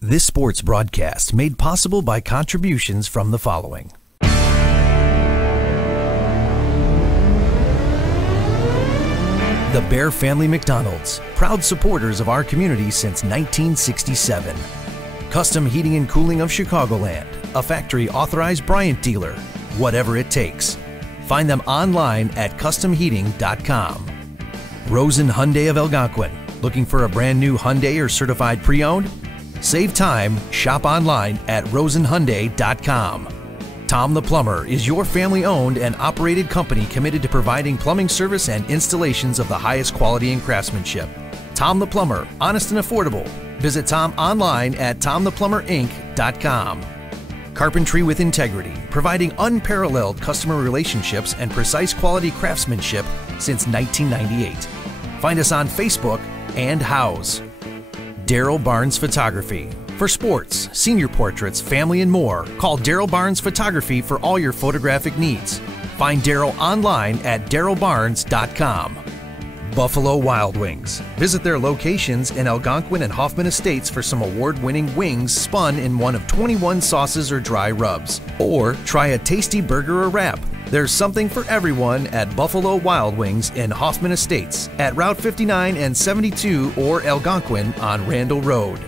This sports broadcast made possible by contributions from the following. The Bear Family McDonald's, proud supporters of our community since 1967. Custom Heating and Cooling of Chicagoland, a factory authorized Bryant dealer, whatever it takes. Find them online at customheating.com. Rosen Hyundai of Algonquin, looking for a brand new Hyundai or certified pre-owned? Save time, shop online at rosenhyundai.com. Tom the Plumber is your family-owned and operated company committed to providing plumbing service and installations of the highest quality and craftsmanship. Tom the Plumber, honest and affordable. Visit Tom online at tomtheplumberinc.com. Carpentry with Integrity, providing unparalleled customer relationships and precise quality craftsmanship since 1998. Find us on Facebook and House. Daryl Barnes Photography. For sports, senior portraits, family, and more, call Daryl Barnes Photography for all your photographic needs. Find Daryl online at darylbarnes.com. Buffalo Wild Wings. Visit their locations in Algonquin and Hoffman Estates for some award-winning wings spun in one of 21 sauces or dry rubs. Or try a tasty burger or wrap. There's something for everyone at Buffalo Wild Wings in Hoffman Estates at Route 59 and 72 or Algonquin on Randall Road.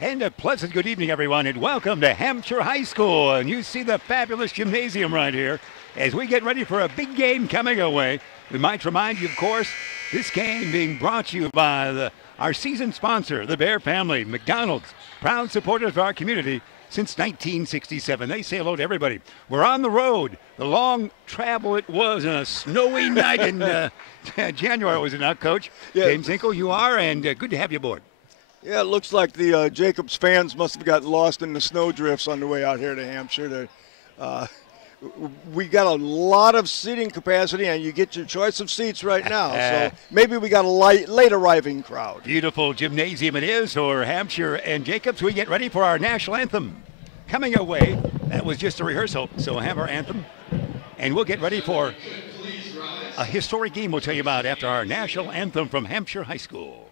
And a pleasant good evening, everyone, and welcome to Hampshire High School. And you see the fabulous gymnasium right here as we get ready for a big game coming our way. We might remind you, of course, this game being brought to you by our season sponsor, the Bear Family McDonald's, proud supporters of our community since 1967. They say hello to everybody. We're on the road. The long travel it was on a snowy night in January, was it not, Coach? Yeah. James Hinkle, you are, and good to have you aboard. Yeah, it looks like the Jacobs fans must have gotten lost in the snow drifts on the way out here to Hampshire. We got a lot of seating capacity, and you get your choice of seats right now. So maybe we got a late arriving crowd. Beautiful gymnasium it is for Hampshire and Jacobs. We get ready for our national anthem coming away. That was just a rehearsal, so we'll have our anthem, and we'll get ready for a historic game we'll tell you about after our national anthem from Hampshire High School.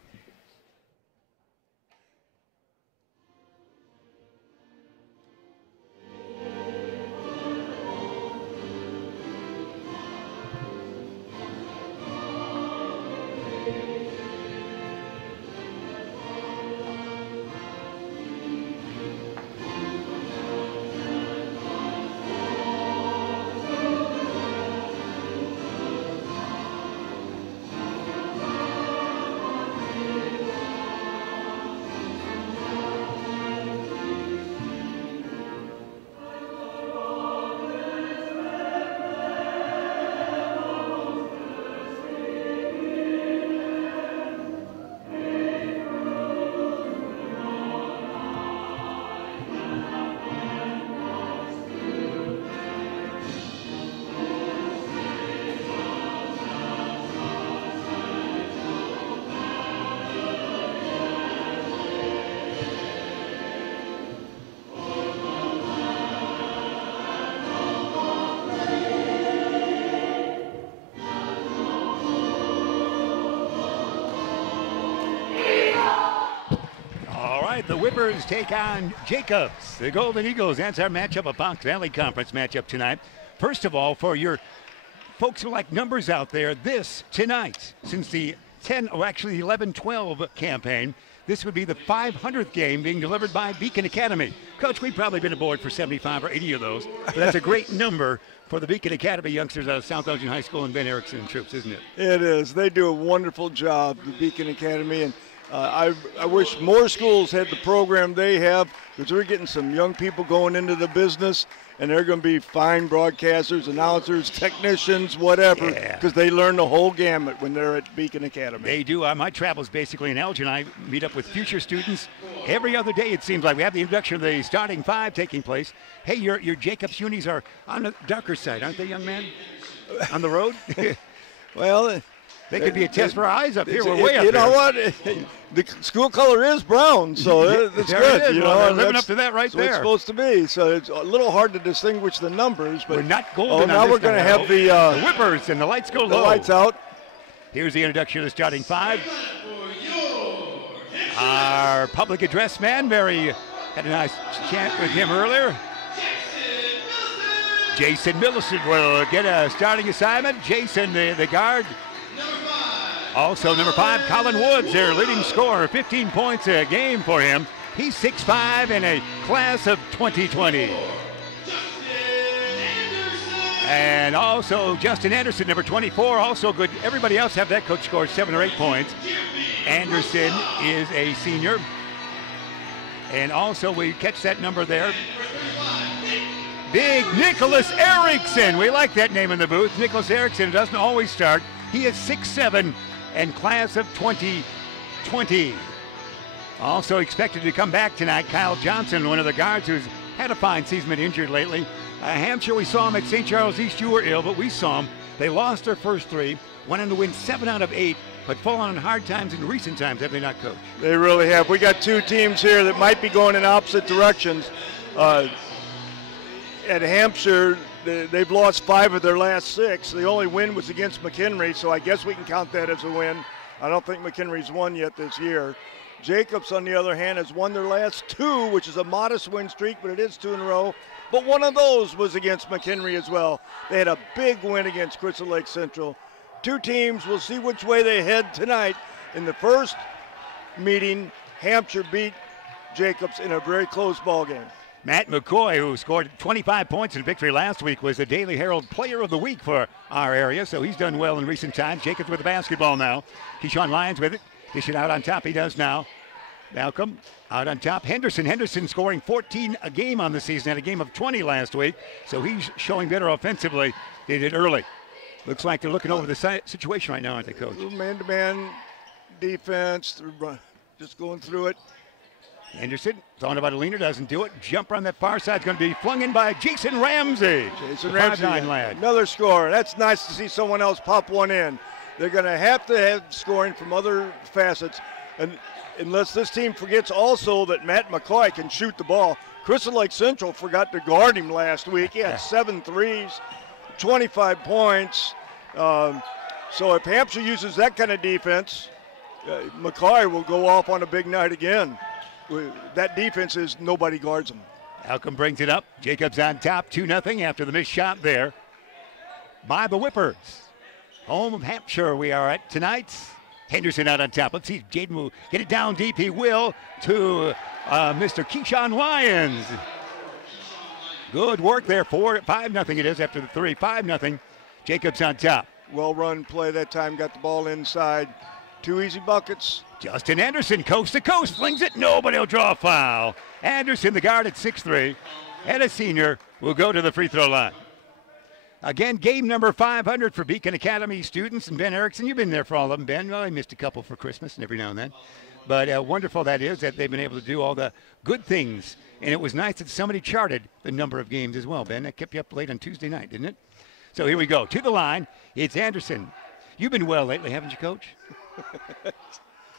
The Whippers take on Jacobs, the Golden Eagles. That's our matchup, a Fox Valley Conference matchup tonight. First of all, for your folks who like numbers out there, this tonight, since the 11-12 campaign, this would be the 500th game being delivered by Beacon Academy. Coach, we've probably been aboard for 75 or 80 of those, but that's a great number for the Beacon Academy youngsters out of South Elgin High School and Ben Erickson and troops, isn't it? It is. They do a wonderful job, the Beacon Academy, and I wish more schools had the program they have, because we're getting some young people going into the business, and they're going to be fine broadcasters, announcers, technicians, whatever, because they learn the whole gamut when they're at Beacon Academy. They do. My travels basically in Elgin. I meet up with future students every other day, it seems like. We have the introduction of the starting five taking place. Hey, your Jacobs unis are on the darker side, aren't they, young man? On the road? Well, They could be a test for our eyes up here. We're way up there. You know what? The school color is brown, so that's good. It is. You Well, know, they're living up to that right there. It's supposed to be. So it's a little hard to distinguish the numbers. But we're not golden. now we're going to have the whippers and the lights go low. The lights out. Here's the introduction of the starting five. Our public address man, Mary, had a nice chat with him earlier. Jason Millicent will get a starting assignment. Jason, the guard. Also, number 5, Colin Woods, their leading scorer, 15 points a game for him. He's 6'5" in a class of 2020. And also Justin Anderson, number 24, also good. Everybody else have that coach score 7 or 8 points. Anderson is a senior. And also we catch that number there. Big Nicholas Erickson. We like that name in the booth. Nicholas Erickson doesn't always start. He is 6'7" and class of 2020. Also expected to come back tonight, Kyle Johnson, one of the guards who's had a fine season, been injured lately. Hampshire, we saw him at St. Charles East. You were ill, but we saw him. They lost their first 3, went on to win 7 out of 8, but fallen on hard times in recent times, have they not, Coach? They really have. We got 2 teams here that might be going in opposite directions. At Hampshire, they've lost 5 of their last 6. The only win was against McHenry, so I guess we can count that as a win. I don't think McHenry's won yet this year. Jacobs, on the other hand, has won their last 2, which is a modest win streak, but it is 2 in a row. But one of those was against McHenry as well. They had a big win against Crystal Lake Central. 2 teams, we'll see which way they head tonight. In the first meeting, Hampshire beat Jacobs in a very close ball game. Matt McCoy, who scored 25 points in victory last week, was the Daily Herald Player of the Week for our area, so he's done well in recent times. Jacobs with the basketball now. Keyshawn Lyons with it. Dish it out on top. He does now. Malcolm out on top. Henderson scoring 14 a game on the season. Had a game of 20 last week, so he's showing better offensively. They did early. Looks like they're looking over the situation right now, aren't they, Coach? Man-to-man defense. They're just going through it. Henderson, throwing about a leaner, doesn't do it. Jumper on that far side is going to be flung in by Jason Ramsey. Jason Ramsey, 5'9" lad. Another scorer. That's nice to see someone else pop one in. They're going to have scoring from other facets. And unless this team forgets also that Matt McCoy can shoot the ball. Crystal Lake Central forgot to guard him last week. He had 7 threes, 25 points. So if Hampshire uses that kind of defense, McCoy will go off on a big night again. That defense is nobody guards them. Malcolm brings it up. Jacobs on top, 2-0 after the missed shot there by the Whippers. Home of Hampshire we are at tonight. Henderson out on top. Let's see if Jaden will get it down deep. He will to Mr. Keyshawn Lyons. Good work there. 5-0 it is after the 3. 5-0. Jacobs on top. Well-run play that time. Got the ball inside. 2 easy buckets. Justin Anderson, coast to coast, flings it. Nobody will draw a foul. Anderson, the guard at 6'3", and a senior, will go to the free throw line. Again, game number 500 for Beacon Academy students. And Ben Erickson, you've been there for all of them, Ben. Well, I missed a couple for Christmas and every now and then. But wonderful that is that they've been able to do all the good things. And it was nice that somebody charted the number of games as well, Ben. That kept you up late on Tuesday night, didn't it? So here we go. To the line, it's Anderson. You've been well lately, haven't you, Coach?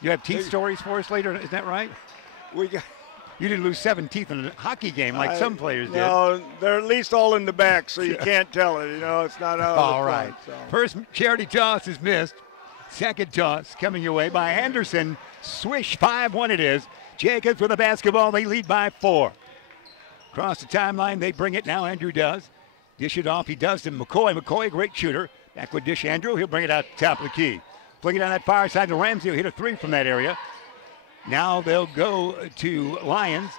You have teeth stories for us later, is that right? You didn't lose 7 teeth in a hockey game like some players did. No, they're at least all in the back, so you can't tell it. You know, it's not out all of the right. front, so. First charity toss is missed. Second toss coming your way by Anderson. Swish, 5-1 it is. Jacobs with the basketball. They lead by 4. Across the timeline, they bring it now. Andrew does. Dish it off. He does to McCoy. McCoy, a great shooter. Back with dish Andrew. He'll bring it out top of the key. Fling it on that far side to Ramsey. He'll hit a 3 from that area. Now they'll go to Lyons.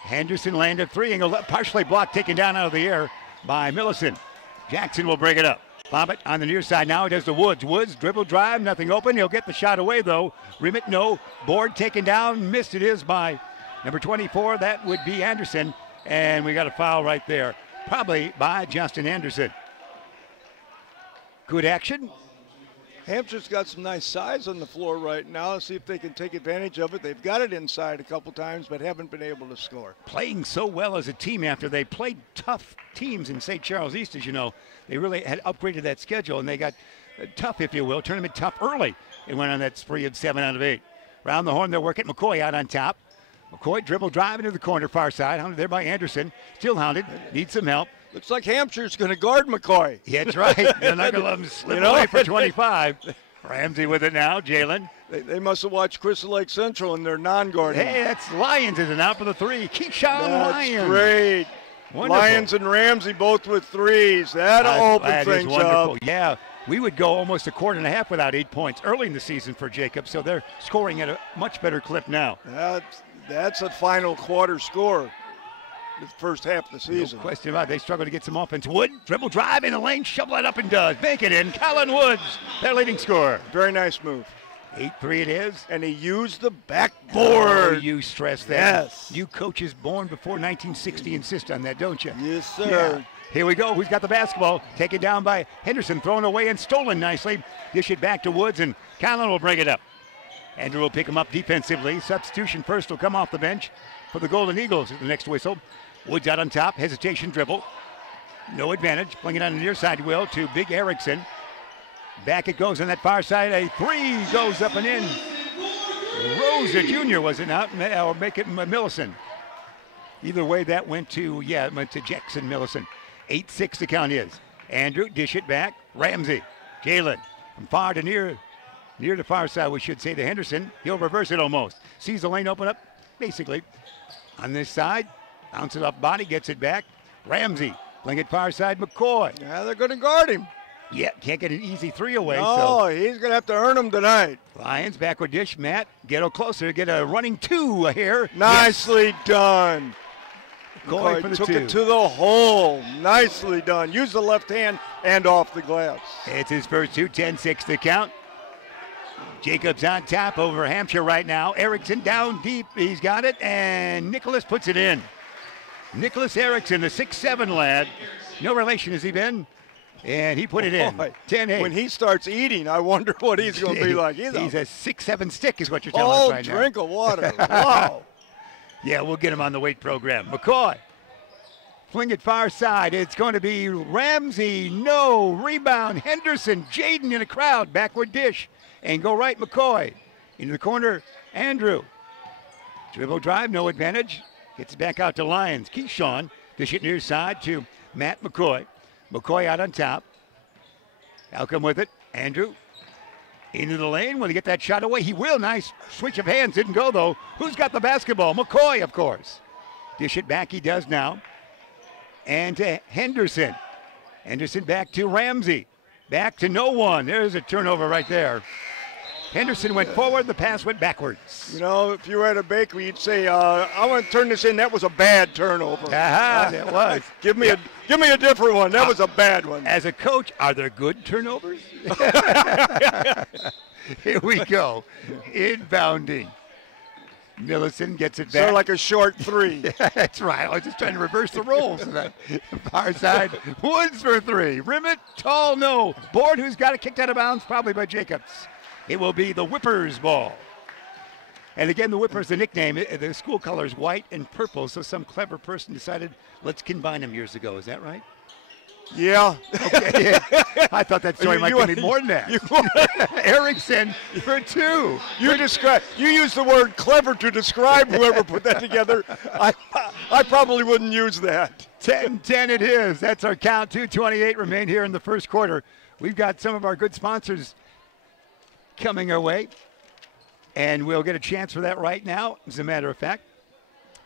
Henderson landed 3 and partially blocked, taken down out of the air by Millicent. Jackson will bring it up. Bob it on the near side now. He does to Woods. Woods, dribble drive, nothing open. He'll get the shot away though. Rimmet, no. Board taken down. Missed it is by number 24. That would be Anderson. And we got a foul right there. Probably by Justin Anderson. Good action. Hampshire's got some nice size on the floor right now. Let's see if they can take advantage of it. They've got it inside a couple times, but haven't been able to score. Playing so well as a team after they played tough teams in St. Charles East, as you know. They really had upgraded that schedule, and they got tough, if you will, tournament tough early. It went on that spree of 7 out of 8. Round the horn, they'll work it. McCoy out on top. McCoy dribble drive into the corner, far side. Hounded there by Anderson. Still hounded. Needs some help. Looks like Hampshire's going to guard McCoy. Yeah, that's right. They're not going to let him slip away for 25. Ramsey with it now. Jalen. They must have watched Crystal Lake Central in their non-guarding. Hey, that's Lions is it out for the 3. Keyshawn Lions. That's great. Wonderful. Lions and Ramsey both with 3s. That'll open things up. Yeah, we would go almost a quarter and a half without 8 points early in the season for Jacob, so they're scoring at a much better clip now. That's a final quarter score. The first half of the season. No question about it. They struggle to get some offense. Wood, dribble drive in the lane, shovel it up and does. Make it in. Colin Woods, their leading scorer. Very nice move. 8-3 it is. And he used the backboard. Oh, you stress that. Yes. You coaches born before 1960 insist on that, don't you? Yes, sir. Yeah. Here we go. Who's got the basketball? Taken down by Henderson, thrown away and stolen nicely. Dish it back to Woods, and Colin will bring it up. Andrew will pick him up defensively. Substitution first will come off the bench for the Golden Eagles at the next whistle. Woods out on top. Hesitation dribble. No advantage. Playing it on the near side, Will, to Big Erickson. Back it goes on that far side. A 3 goes up and in. Rosa Jr. was it not? Or make it Millison. Either way, that went to, it went to Jackson Millison. 8-6 the count is. Andrew, dish it back. Ramsey. Jalen. From far to near the far side, we should say, to Henderson. He'll reverse it almost. Sees the lane open up, basically. On this side, bounces off body, gets it back. Ramsey, playing it far side, McCoy. Yeah, they're going to guard him. Yeah, can't get an easy 3 away. No, he's going to have to earn them tonight. Lions backward dish. Matt, get a closer, get a running 2 here. Nicely done. McCoy for the took 2. it to the hole. Nicely done. Use the left hand and off the glass. It's his first 2, 10-6 the count. Jacobs on top over Hampshire right now. Erickson down deep. He's got it, and Nicholas puts it in. Nicholas Erickson, the 6'7 lad. No relation has he been? And he put it in. 10-8. When he starts eating, I wonder what he's going to be like. He's a 6'7 stick is what you're telling us right now. Oh, drink of water. Wow. Yeah, we'll get him on the weight program. McCoy. Fling it far side. It's going to be Ramsey. No. Rebound. Henderson. Jaden in a crowd. Backward dish. And go right, McCoy. Into the corner, Andrew. Dribble drive, no advantage. Gets it back out to Lyons. Keyshawn, dish it near side to Matt McCoy. McCoy out on top. Malcolm with it. Andrew into the lane. Will he get that shot away? He will. Nice switch of hands. Didn't go, though. Who's got the basketball? McCoy, of course. Dish it back. He does now. And to Henderson. Henderson back to Ramsey. Back to no one. There's a turnover right there. Henderson went forward. The pass went backwards. You know, if you were at a bakery, you'd say, I want to turn this in. That was a bad turnover. Aha, that was. Give me a different one. That was a bad one. As a coach, are there good turnovers? Here we go. Inbounding. Millison gets it back. Sort of like a short 3. That's right. I was just trying to reverse the roles. Far side, Woods for 3. Rim it, tall, no. Board, who's got it kicked out of bounds, probably by Jacobs. It will be the Whippers ball. And again, the Whippers, the nickname, the school color is white and purple, so some clever person decided, let's combine them years ago. Is that right? Yeah. Okay. I thought that story might be more than that. Erickson for 2. You used the word clever to describe whoever put that together. I probably wouldn't use that. 10-10 it is. That's our count. 2:28 remain here in the first quarter. We've got some of our good sponsors coming our way, and we'll get a chance for that right now, as a matter of fact,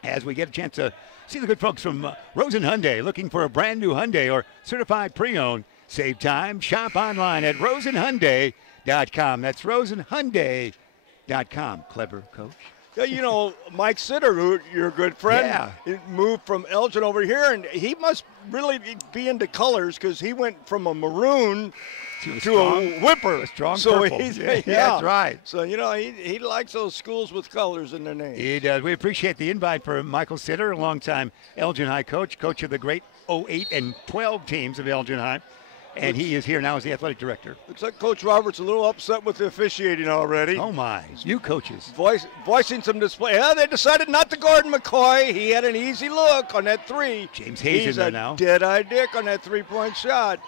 as we get a chance to see the good folks from Rosen Hyundai, looking for a brand new Hyundai or certified pre-owned. Save time, shop online at rosenhyundai.com. That's rosenhyundai.com. Clever coach. Yeah, you know, Mike Sitter, who your good friend, he moved from Elgin over here, and he must really be into colors because he went from a maroon to a whipper. A strong purple. That's right. So, you know, he likes those schools with colors in their name. He does. We appreciate the invite for Michael Sitter, a longtime Elgin High coach of the great 08 and 12 teams of Elgin High. And he is here now as the athletic director. Looks like Coach Roberts a little upset with the officiating already. Oh, my. New coaches. Voicing some display. Yeah, they decided not to guard McCoy. He had an easy look on that 3. James Hayes in there now. He's a dead-eye dick on that 3-point shot.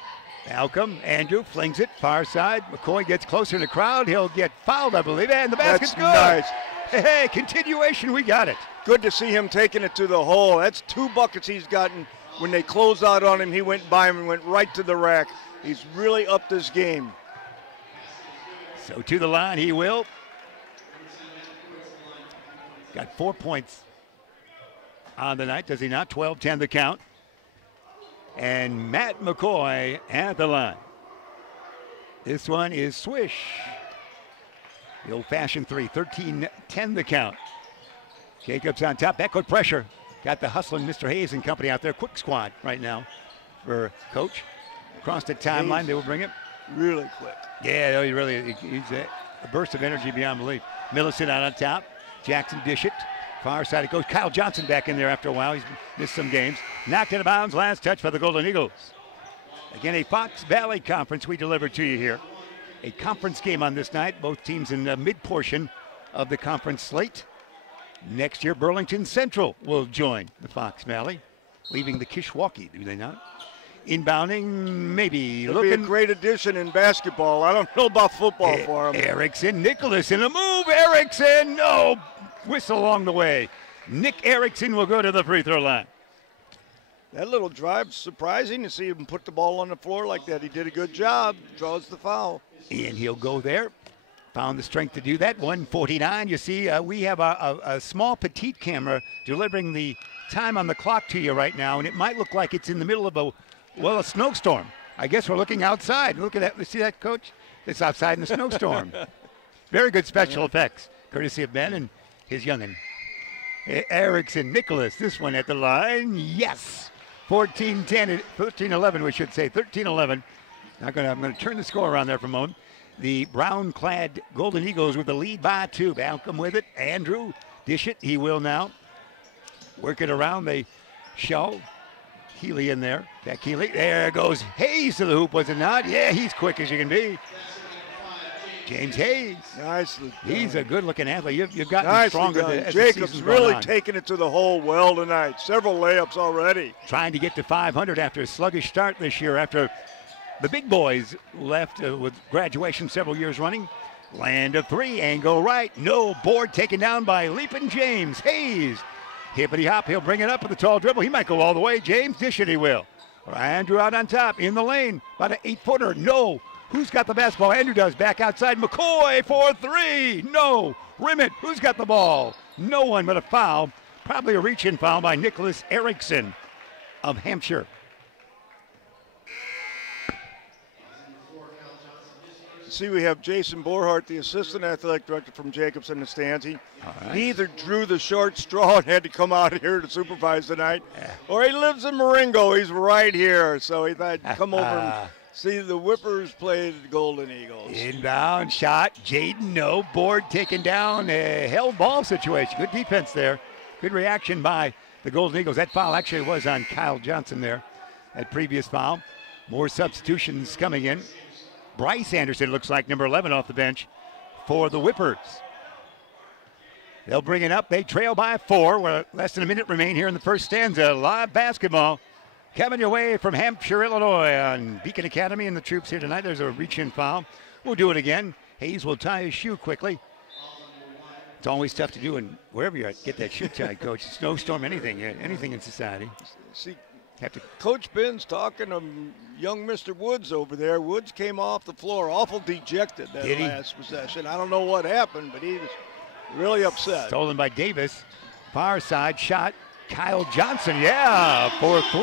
Malcolm, Andrew flings it far side. McCoy gets closer to the crowd. He'll get fouled, I believe, and the basket's good. Nice. Hey, continuation, we got it. Good to see him taking it to the hole. That's 2 buckets he's gotten. When they closed out on him, he went by him and went right to the rack. He's really upped this game. So to the line he will. Got 4 points on the night, does he not? 12-10 the count. And Matt McCoy at the line. This one is swish. The old-fashioned 3, 13-10 the count. Jacobs on top, backcourt pressure. Got the hustling Mr. Hayes and company out there. Quick squad right now for Coach. Across the timeline, they will bring it. Really quick. Yeah, he's a burst of energy beyond belief. Millicent out on top. Jackson dish it. Far side it goes. Kyle Johnson back in there after a while. He's missed some games. Knocked it out of bounds. Last touch for the Golden Eagles. Again, a Fox Valley Conference we delivered to you here. A conference game on this night. Both teams in the mid-portion of the conference slate. Next year, Burlington Central will join the Fox Valley, leaving the Kishwaukee, do they not? Inbounding, maybe. It'll be a great addition in basketball. I don't know about football for him. Erickson, Nicholas in a move. Erickson, no. Whistle along the way. Nick Erickson will go to the free throw line. That little drive's surprising to see him put the ball on the floor like that. He did a good job. Draws the foul. And he'll go there. Found the strength to do that. 1:49. You see, we have a small petite camera delivering the time on the clock to you right now, and it might look like it's in the middle of a snowstorm. I guess we're looking outside. Look at that. See that, Coach? It's outside in a snowstorm. Very good special effects, courtesy of Ben and his youngin. Erickson, Nicholas, this one at the line. Yes. 14-10, 13-11, we should say. 13-11. I'm going to turn the score around there for a moment. The brown-clad Golden Eagles with the lead by 2. Malcolm with it. Andrew, dish it. He will now. Work it around. They show. Healy in there. Back Healy. There goes Hayes to the hoop, was it not? Yeah, he's quick as you can be. James Hayes. Nicely done. He's a good-looking athlete. You've gotten stronger as Jacobs really taking it to the hole well tonight. Several layups already. Trying to get to 500 after a sluggish start this year, after the big boys left with graduation several years running. Land of 3, angle right. No, board taken down by leaping James Hayes. Hippity hop, he'll bring it up with a tall dribble. He might go all the way. James dish it, he will. Andrew out on top, in the lane. About an 8-footer, no. Who's got the basketball? Andrew does. Back outside. McCoy for 3. No. Rim it. Who's got the ball? No one, but a foul. Probably a reach-in foul by Nicholas Erickson of Hampshire. See, we have Jason Borhart, the assistant athletic director from Jacobs, in the stands. He either drew the short straw and had to come out here to supervise tonight, or he lives in Marengo. He's right here, so he thought he'd come over and see the Whippers play the Golden Eagles. Inbound shot. Jaden, no. Board taken down. A held ball situation. Good defense there. Good reaction by the Golden Eagles. That foul actually was on Kyle Johnson there. That previous foul. More substitutions coming in. Bryce Anderson looks like number 11 off the bench for the Whippers. They'll bring it up. They trail by 4. With less than a minute remain here in the first stanza. Live basketball coming your way from Hampshire, Illinois on Beacon Academy and the troops here tonight. There's a reach-in foul. We'll do it again. Hayes will tie his shoe quickly. It's always tough to do, and wherever you're at, get that shoe tied, Coach. Snowstorm, anything in society. See, Coach Ben's talking to young Mr. Woods over there. Woods came off the floor awful dejected that last possession. I don't know what happened, but he was really upset. Stolen by Davis. Far side shot. Kyle Johnson, for 3.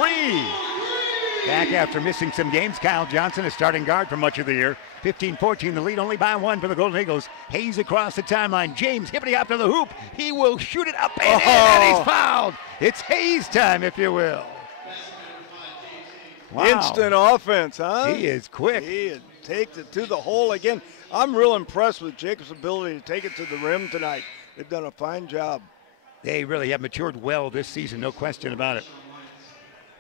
Back after missing some games, Kyle Johnson, a starting guard for much of the year. 15-14, the lead only by 1 for the Golden Eagles. Hayes across the timeline. James hippity hop to the hoop. He will shoot it up and in, and he's fouled. It's Hayes time, if you will. Wow. Instant offense, huh? He is quick. He takes it to the hole again. I'm real impressed with Jacobs' ability to take it to the rim tonight. They've done a fine job. They really have matured well this season, no question about it.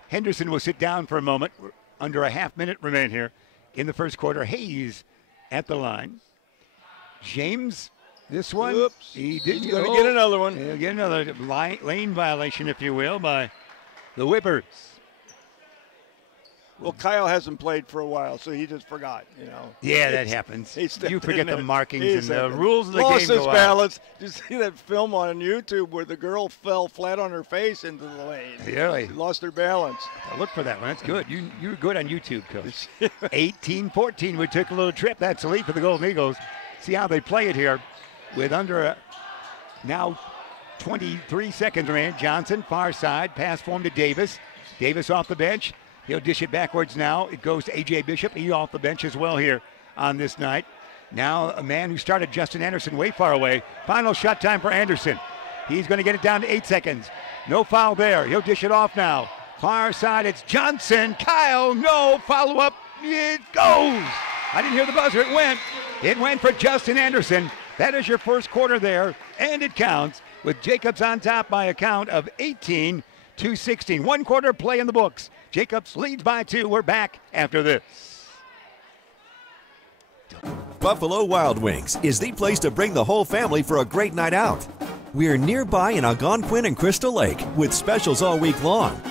Henderson will sit down for a moment. We're under a half-minute remain here in the first quarter. Hayes at the line. James, this one. Oops. He's going to get another one. He'll get another lane violation, if you will, by the Whippers. Well, Kyle hasn't played for a while, so he just forgot, you know. Yeah, that happens. You forget the markings and the rules of the Lost game his balance. Did you see that film on YouTube where the girl fell flat on her face into the lane? Really? She lost her balance. I'll look for that one. That's good. You're good on YouTube, Coach. 18-14. We took a little trip. That's the lead for the Golden Eagles. See how they play it here with under now 23 seconds remaining. Johnson, far side. Pass form to Davis. Davis off the bench. He'll dish it backwards now. It goes to A.J. Bishop. He off the bench as well here on this night. Now a man who started, Justin Anderson, way far away. Final shot time for Anderson. He's going to get it down to 8 seconds. No foul there. He'll dish it off now. Far side, it's Johnson. Kyle, no follow-up. It goes. I didn't hear the buzzer. It went. It went for Justin Anderson. That is your first quarter there, and it counts with Jacobs on top by a count of 18-16. 1 quarter play in the books. Jacobs leads by 2. We're back after this. Buffalo Wild Wings is the place to bring the whole family for a great night out. We're nearby in Algonquin and Crystal Lake with specials all week long.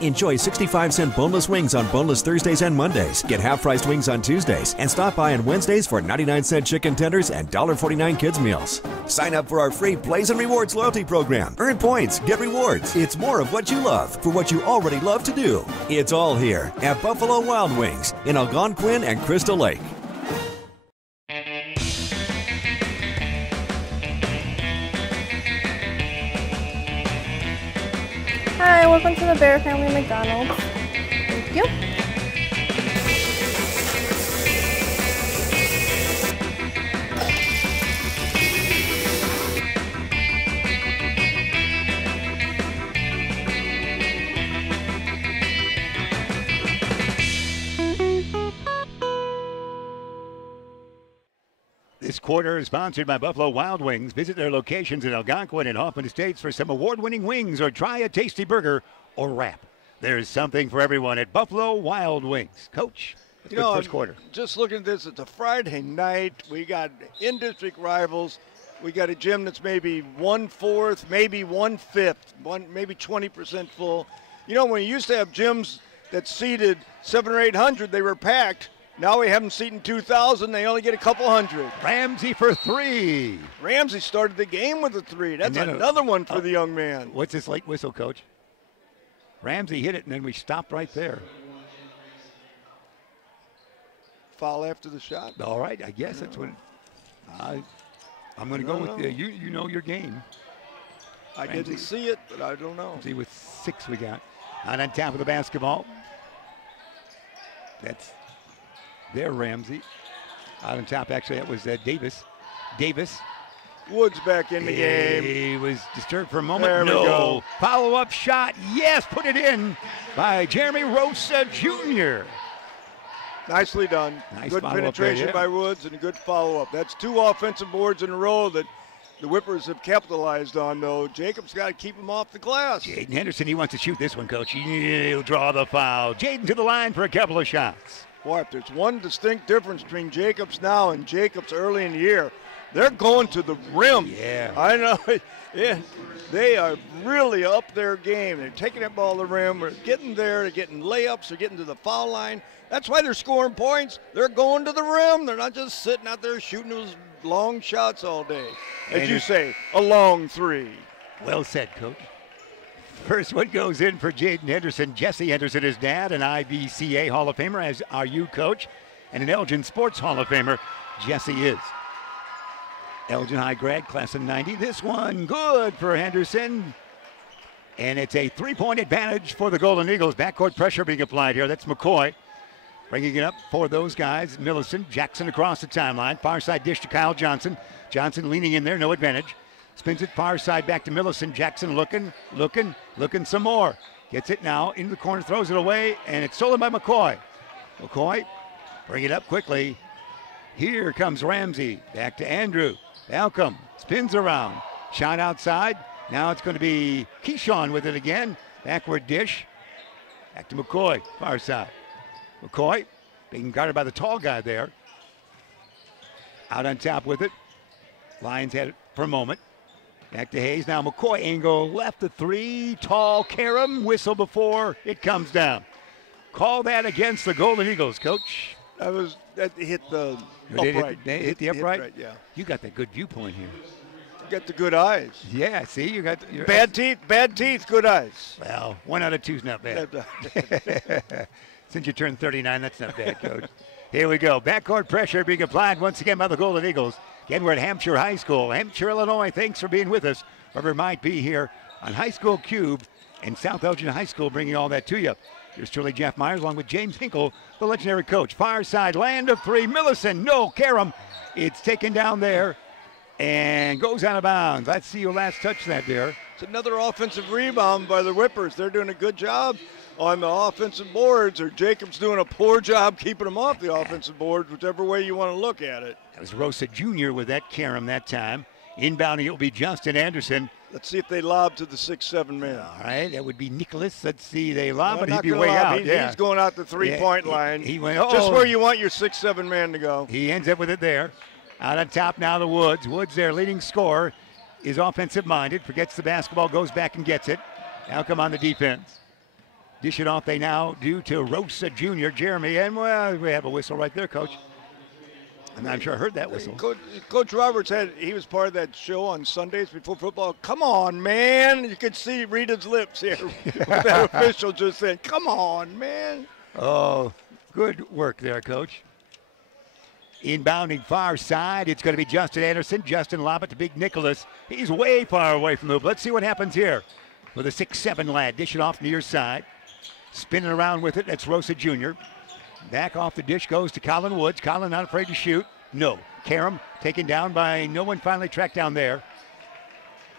Enjoy 65-cent boneless wings on boneless Thursdays and Mondays. Get half-priced wings on Tuesdays. And stop by on Wednesdays for 99-cent chicken tenders and $1.49 kids meals. Sign up for our free Plays and Rewards loyalty program. Earn points, get rewards. It's more of what you love for what you already love to do. It's all here at Buffalo Wild Wings in Algonquin and Crystal Lake. Hi, welcome to the Bear Family McDonald's. Thank you. This quarter is sponsored by Buffalo Wild Wings. Visit their locations in Algonquin and Hoffman Estates for some award-winning wings or try a tasty burger or wrap. There's something for everyone at Buffalo Wild Wings. Coach, let's go first quarter. Just looking at this, it's a Friday night. We got in-district rivals. We got a gym that's maybe 1/4, maybe 1/5, maybe 20% full. You know, when you used to have gyms that seated 700 or 800, they were packed. Now we have them seating 2,000. They only get a couple hundred. Ramsey for 3. Ramsey started the game with a 3. That's another one for the young man. What's this late whistle, Coach? Ramsey hit it, and then we stopped right there. Foul after the shot. All right, I guess that's what I'm going to go with you know your game. I didn't see it, but I don't know. See, with 6 we got. And on top of the basketball. That's there, Ramsey. Out on top, actually, that was Davis. Woods back in the game. He was disturbed for a moment. There we go. Follow-up shot. Yes, put it in by Jeremy Rosa Jr. Nicely done. Nice good penetration by Woods and a good follow-up. That's 2 offensive boards in a row that the Whippers have capitalized on, though. Jacobs got to keep him off the glass. Jaden Henderson, he wants to shoot this one, Coach. He'll draw the foul. Jaden to the line for a couple of shots. Boy, if there's one distinct difference between Jacobs now and Jacobs early in the year, they're going to the rim. Yeah. I know. Yeah, they are really up their game. They're taking that ball to the rim. They're getting there. They're getting layups. They're getting to the foul line. That's why they're scoring points. They're going to the rim. They're not just sitting out there shooting those long shots all day. As you say, a long 3. Well said, Coach. First one goes in for Jaden Henderson. Jesse Henderson is dad, an IBCA Hall of Famer, as are you, Coach, and an Elgin Sports Hall of Famer. Jesse is. Elgin High grad, class of 90. This one good for Henderson. And it's a 3-point advantage for the Golden Eagles. Backcourt pressure being applied here. That's McCoy. Bringing it up for those guys. Millicent, Jackson across the timeline. Far side dish to Kyle Johnson. Johnson leaning in there, no advantage. Spins it far side back to Millicent. Jackson looking some more. Gets it now into the corner, throws it away, and it's stolen by McCoy. McCoy, bring it up quickly. Here comes Ramsey. Back to Andrew. Malcolm spins around. Shot outside. Now it's going to be Keyshawn with it again. Backward dish. Back to McCoy, far side. McCoy being guarded by the tall guy there. Out on top with it. Lions had it for a moment. Back to Hayes. Now McCoy angle left the 3. Tall Karam. Whistle before it comes down. call that against the Golden Eagles, Coach? That hit the upright. They hit the upright? Right, yeah. You got that good viewpoint here. You got the good eyes. Yeah, see, you got your bad teeth, good eyes. Well, 1 out of 2 is not bad. Since you turned 39, that's not bad, Coach. Here we go. Backcourt pressure being applied once again by the Golden Eagles. Again, we're at Hampshire High School. Hampshire, Illinois, thanks for being with us, wherever it might be here on High School Cube and South Elgin High School, bringing all that to you. Here's truly Jeff Myers along with James Hinkle, the legendary coach. Far side, land of 3. Millicent, no. Karam, it's taken down there and goes out of bounds. Let's see who last touched that there. It's another offensive rebound by the Whippers. They're doing a good job on the offensive boards, or Jacob's doing a poor job keeping them off the offensive boards, whichever way you want to look at it. That was Rosa Jr. with that Karam that time. Inbounding, it will be Justin Anderson. Let's see if they lob to the 6'7" man. All right, that would be Nicholas. Let's see, they lob, but he'd be way out. He's going out the three-point line. He went, just where you want your 6'7" man to go. He ends up with it there. Out on top now, the Woods. Woods, their leading scorer, is offensive-minded. Forgets the basketball, goes back and gets it. Now come on the defense. Dish it off they now do to Rosa Jr., Jeremy. And, well, we have a whistle right there, Coach. I'm not sure I heard that whistle. Coach Roberts he was part of that show on Sundays before football. Come on, man. You could see Rita's lips here. That official just said, come on, man. Oh, good work there, Coach. Inbounding far side, it's going to be Justin Anderson. Justin lob it to Big Nicholas. He's way far away from the hoop. Let's see what happens here with a 6'7" lad. Dish it off near side. Spinning around with it, that's Rosa Jr. Back off the dish goes to Colin Woods. Colin not afraid to shoot. No. Karam taken down by no one, finally tracked down there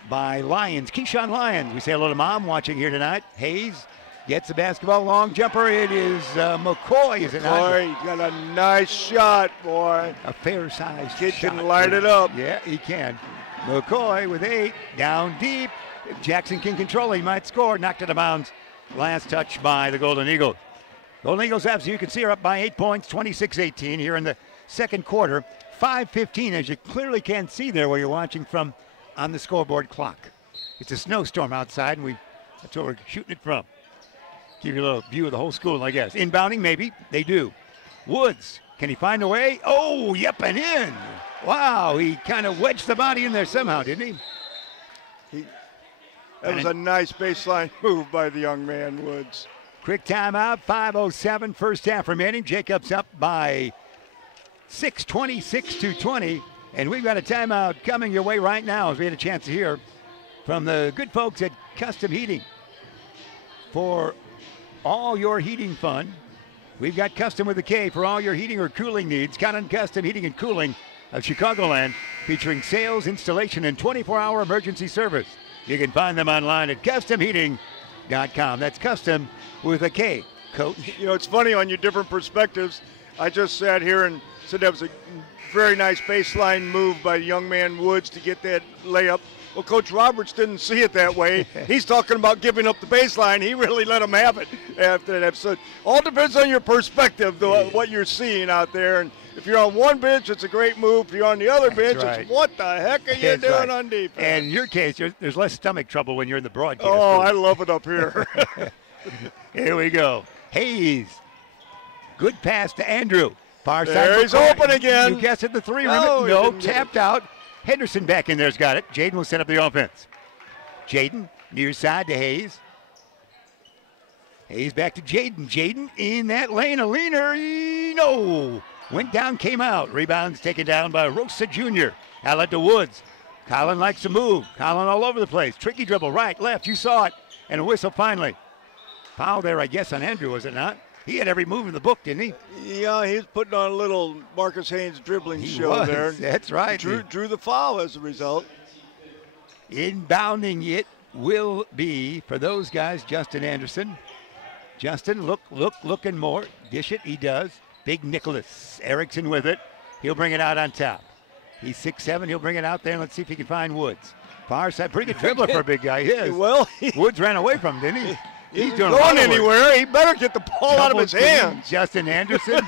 by Lyons. Keyshawn Lyons. We say hello to Mom watching here tonight. Hayes gets the basketball, long jumper. It is McCoy, is it not? McCoy, he's got a nice shot, boy. A fair-sized kid shot. Can light it up. Yeah, he can. McCoy with 8, down deep. If Jackson can control, he might score. Knocked it out of bounds. Last touch by the Golden Eagles. Golden Eagles, as you can see, are up by 8 points, 26-18 here in the second quarter. 5:15, as you clearly can see there where you're watching from on the scoreboard clock. It's a snowstorm outside, and that's where we're shooting it from. Give you a little view of the whole school, I guess. Inbounding, maybe. They do. Woods, can he find a way? Oh, yep, and in. Wow, he kind of wedged the body in there somehow, didn't he? That was a nice baseline move by the young man, Woods. Quick timeout, 5:07, first half remaining. Jacobs up by 6, 26-20. And we've got a timeout coming your way right now as we had a chance to hear from the good folks at Custom Heating. For all your heating fun, we've got Custom with a K for all your heating or cooling needs. Count on Custom Heating and Cooling of Chicagoland, featuring sales, installation, and 24-hour emergency service. You can find them online at customheating.com. That's Custom with a K, Coach. You know, it's funny on your different perspectives. I just sat here and said that was a very nice baseline move by young man Woods to get that layup. Well, Coach Roberts didn't see it that way. He's talking about giving up the baseline. He really let him have it after that. So all depends on your perspective, though, what you're seeing out there. And if you're on one bench, it's a great move. If you're on the other bench, it's what the heck are you doing on defense? And in your case, there's less stomach trouble when you're in the broadcast. Oh, I love it up here. Here we go. Hayes. Good pass to Andrew. Far side. There he's open again. You guessed it, the 3 No, no, tapped out. Henderson back in there's got it. Jaden will set up the offense. Jaden near side to Hayes. Hayes back to Jaden. Jaden in that lane. A leaner. No. Went down, came out. Rebounds taken down by Rosa Jr. Outlet to Woods. Colin likes to move. Colin all over the place. Tricky dribble. Right, left. You saw it. And a whistle finally. Foul there, I guess, on Andrew, was it not? He had every move in the book, didn't he? Yeah, he was putting on a little Marcus Haynes dribbling show there. That's right. Drew the foul as a result. Inbounding it will be, for those guys, Justin Anderson. Justin, looking more. Dish it, he does. Big Nicholas. Erickson with it. He'll bring it out on top. He's 6'7", he'll bring it out there, and let's see if he can find Woods. Far side, pretty good dribbler for a big guy. He is. Well, Woods ran away from him, didn't he? He's doing going anywhere. He better get the ball out of his hands. Justin Anderson.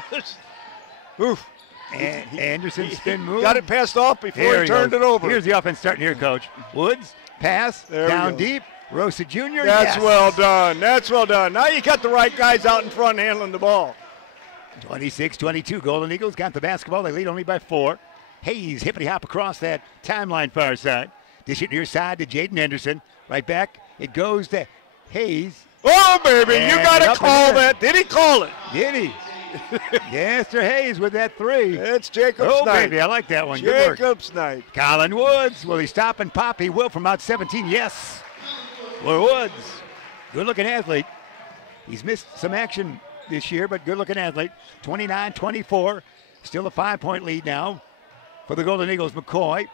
Oof. Anderson spin move. Got it passed off before he turned it over. Here's the offense starting here, Coach. Woods, pass, down deep. Rosa Jr. That's yes. well done. That's well done. Now you got the right guys out in front handling the ball. 26-22. Golden Eagles got the basketball. They lead only by 4. Hayes hippity hop across that timeline far side. Dish it near side to Jaden Anderson. Right back. It goes to Hayes. Oh, baby, And you got to call that. Did he call it? Did he? Yes, Mr. Hayes with that 3. It's Jacob's Oh, night. baby, I like that one. Good work. Jacob's night. Colin Woods. Will he stop and pop? He will from out 17. Yes. Well, Woods, good-looking athlete. He's missed some action this year, but good-looking athlete. 29-24. Still a 5-point lead now for the Golden Eagles. McCoy.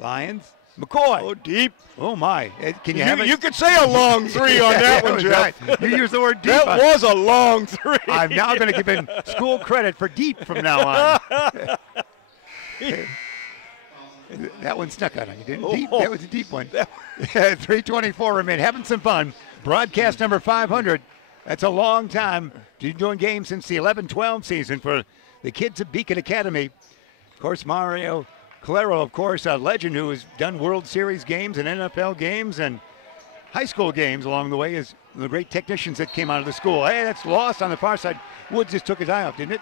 Lions. McCoy. Oh, deep. Oh, my. Can you have it? You could say a long 3 on that one, Jeff. Right. You used the word deep. That was a long 3. I'm now going to give him school credit for deep from now on. That one snuck out on you, didn't it? Deep. That was a deep one. 3:24 remain. Having some fun. Broadcast number 500. That's a long time. Been doing games since the 11-12 season for the kids at Beacon Academy. Of course, Mario Calero, of course, a legend who has done World Series games and NFL games and high school games along the way, is the great technicians that came out of the school. Hey, that's lost on the far side. Woods just took his eye off, didn't it?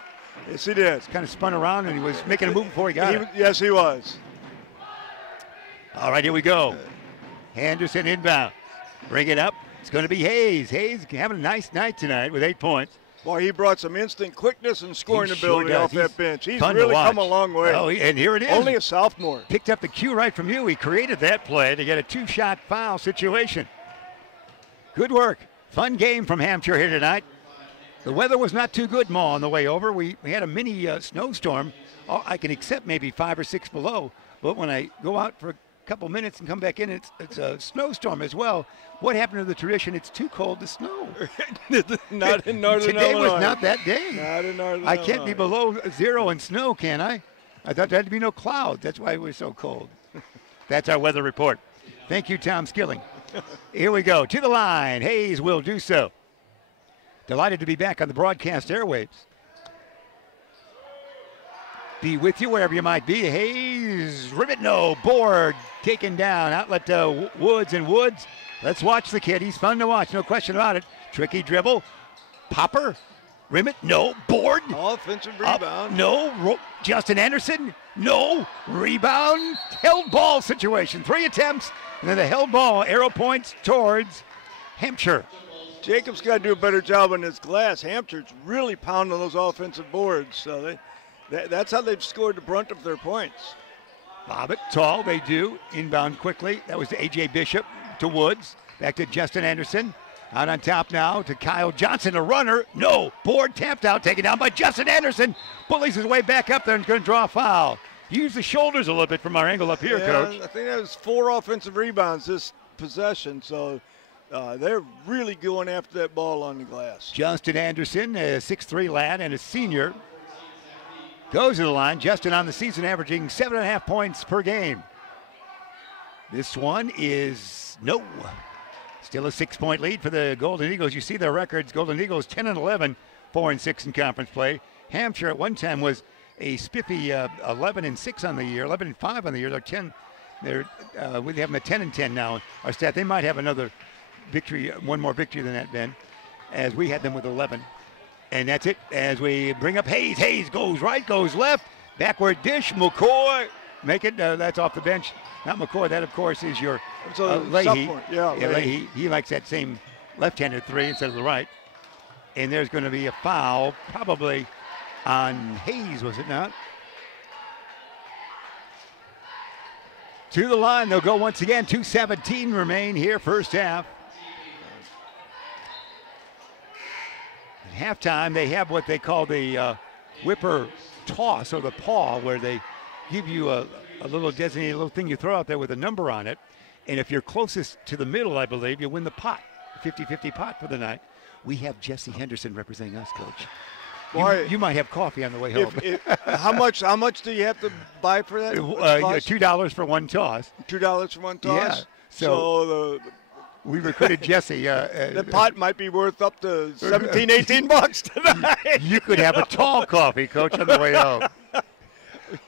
Yes, he did. Kind of spun around and he was making a move before he got it. Yes, he was. All right, here we go. Henderson inbound. Bring it up. It's going to be Hayes. Hayes having a nice night tonight with 8 points. Boy, he brought some instant quickness and scoring ability off that bench. He's fun really come a long way. Oh, and here it is. Only a sophomore. Picked up the cue right from you. He created that play to get a 2-shot foul situation. Good work. Fun game from Hampshire here tonight. The weather was not too good, Ma, on the way over. We had a mini snowstorm. Oh, I can accept maybe 5 or 6 below, but when I go out for a couple minutes and come back in, it's a snowstorm as well. What happened to the tradition? It's too cold to snow. Not in Northern Today Illinois. was not that day. Not in Northern I can't be Illinois. below 0 in snow, can I? I thought there had to be no clouds. That's why we're so cold. That's our weather report. Thank you, Tom Skilling. Here we go. To the line. Hayes will do so. Delighted to be back on the broadcast airwaves. Be with you wherever you might be. Hayes, ribbit, no, board, taken down. Outlet to Woods, and Woods. Let's watch the kid. He's fun to watch, no question about it. Tricky dribble. Popper, ribbit, no, board. Offensive Up, rebound. no, Justin Anderson, no, rebound. Held ball situation. 3 attempts, and then the held ball, arrow points towards Hampshire. Jacob's got to do a better job on his glass. Hampshire's really pounding those offensive boards, so that's how they've scored the brunt of their points. Bob it tall, they do. Inbound quickly. That was to A.J. Bishop, to Woods. Back to Justin Anderson. Out on top now to Kyle Johnson, a runner. No, board tapped out, taken down by Justin Anderson. Bullies his way back up there and going to draw a foul. Use the shoulders a little bit from our angle up here, Coach. I think that was 4 offensive rebounds this possession, so they're really going after that ball on the glass. Justin Anderson, a 6'3 lad and a senior, goes to the line. Justin on the season averaging 7.5 points per game. This one is no. Still a 6-point lead for the Golden Eagles. You see their records. Golden Eagles 10-11, 4-6 in conference play. Hampshire at one time was a spiffy 11-6 on the year, 11-5 on the year. They're 10. We have them at 10-10 now. Our stat. They might have another victory, one more victory than that, Ben, as we had them with 11. And that's it. As we bring up Hayes. Hayes goes right, goes left. Backward dish. McCoy. Make it. That's off the bench. Not McCoy. That, of course, is your Leahy. Yeah, Leahy. He likes that same left-handed 3 instead of the right. And there's going to be a foul, probably on Hayes, was it not? To the line, they'll go once again. 2:17 remain here, first half. At halftime, they have what they call the whipper toss, or the paw, where they give you a little designated little thing you throw out there with a number on it. And if you're closest to the middle, I believe, you win the pot, 50-50 pot for the night. We have Jesse Henderson representing us, Coach. Boy, you might have coffee on the way home. How much do you have to buy for that? $2 for one toss. $2 for one toss? Yeah. So we recruited Jesse. The pot might be worth up to 17, 18 bucks tonight. You could have a tall coffee, Coach, on the way home.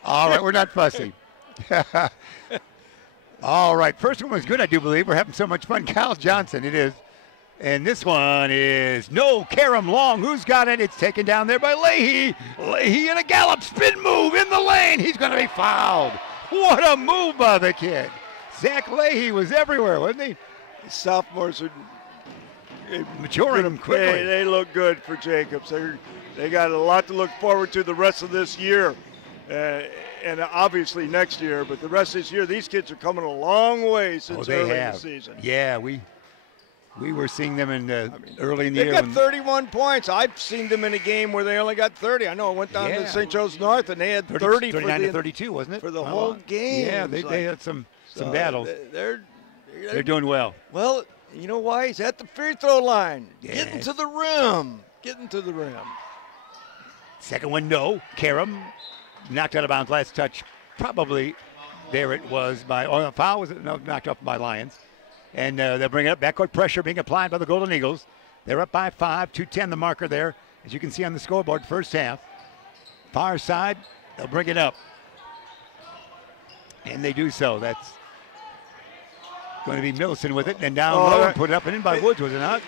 All right, we're not fussy. All right, first one was good, I do believe. We're having so much fun. Kyle Johnson, it is. And this one is no Karam Long. Who's got it? It's taken down there by Leahy. Leahy in a gallop spin move in the lane. He's going to be fouled. What a move by the kid. Zach Leahy was everywhere, wasn't he? The sophomores are maturing quickly. They look good for Jacobs. They got a lot to look forward to the rest of this year. And obviously next year, but the rest of this year, these kids are coming a long way since early in the season. Yeah, we were seeing them in early in the year. They got 31 points. I've seen them in a game where they only got 30. I know I went down to St. Joe's North, and they had 30 39 to 32, wasn't it? For the whole game. Yeah, they had some battles. They're doing well. Well, you know why? He's at the free throw line. Getting to the rim. Getting to the rim. Second one, no. Karam knocked out of bounds last touch. Probably there it was by foul was knocked off by Lions. And they'll bring it up. Backcourt pressure being applied by the Golden Eagles. They're up by 5, 2:10 the marker there. As you can see on the scoreboard, first half. Far side, they'll bring it up. And they do so. That's going to be Millicent with it. And down low and put it up and in by Woods, was it not?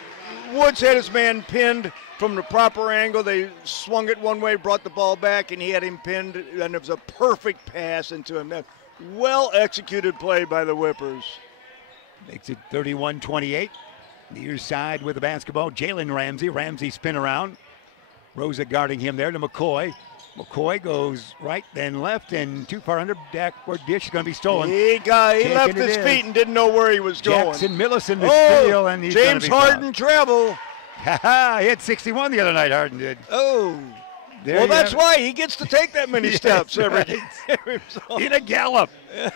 Woods had his man pinned from the proper angle. They swung it one way, brought the ball back, and he had him pinned. And it was a perfect pass into him. Well-executed play by the Whippers. Makes it 31-28. Near side with the basketball, Jalen Ramsey. Ramsey spin around. Rosa guarding him there to McCoy. McCoy goes right then left and too far under. Backward dish is going to be stolen. He left his feet and didn't know where he was going. Jackson Millicent to steal, and he's James Harden travel. He had 61 the other night, Harden did. Oh. Well, that's why he gets to take that many steps every game. In a gallop.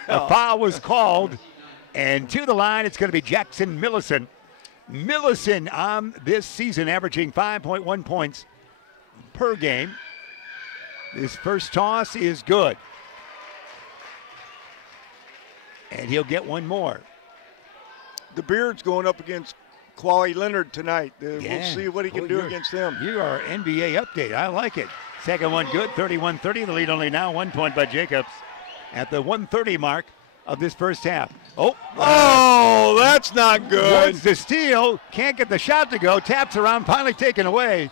A foul was called. And to the line, it's going to be Jackson Millicent. Millicent on this season averaging 5.1 points per game. His first toss is good. And he'll get one more. The Beard's going up against Quali Leonard tonight. We'll see what he can do against them. You are NBA update. I like it. Second one good, 31-30. The lead only now 1 point by Jacobs at the 1:30 mark of this first half. Oh, that's not good. Woods to steal. Can't get the shot to go. Taps around, finally taken away.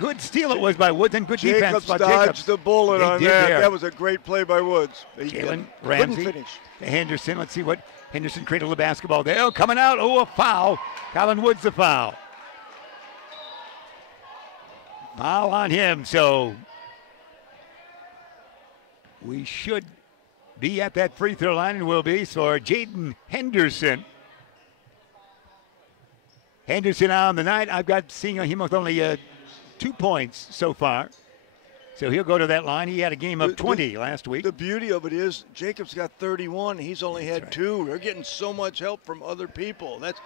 Good steal it was by Woods and good defense by Jacobs. Dodged the bullet on that. That was a great play by Woods. Jalen Ramsey to Henderson. Let's see what Henderson cradled the basketball there. Oh, coming out. Oh, a foul. Colin Woods the foul. Foul on him. So we should be at that free throw line and will be for Jaden Henderson. Henderson on the night. I've got seeing him with only 2 points so far. So he'll go to that line. He had a game of 20 last week. The beauty of it is Jacobs got 31. He's only had 2. They're getting so much help from other people. That's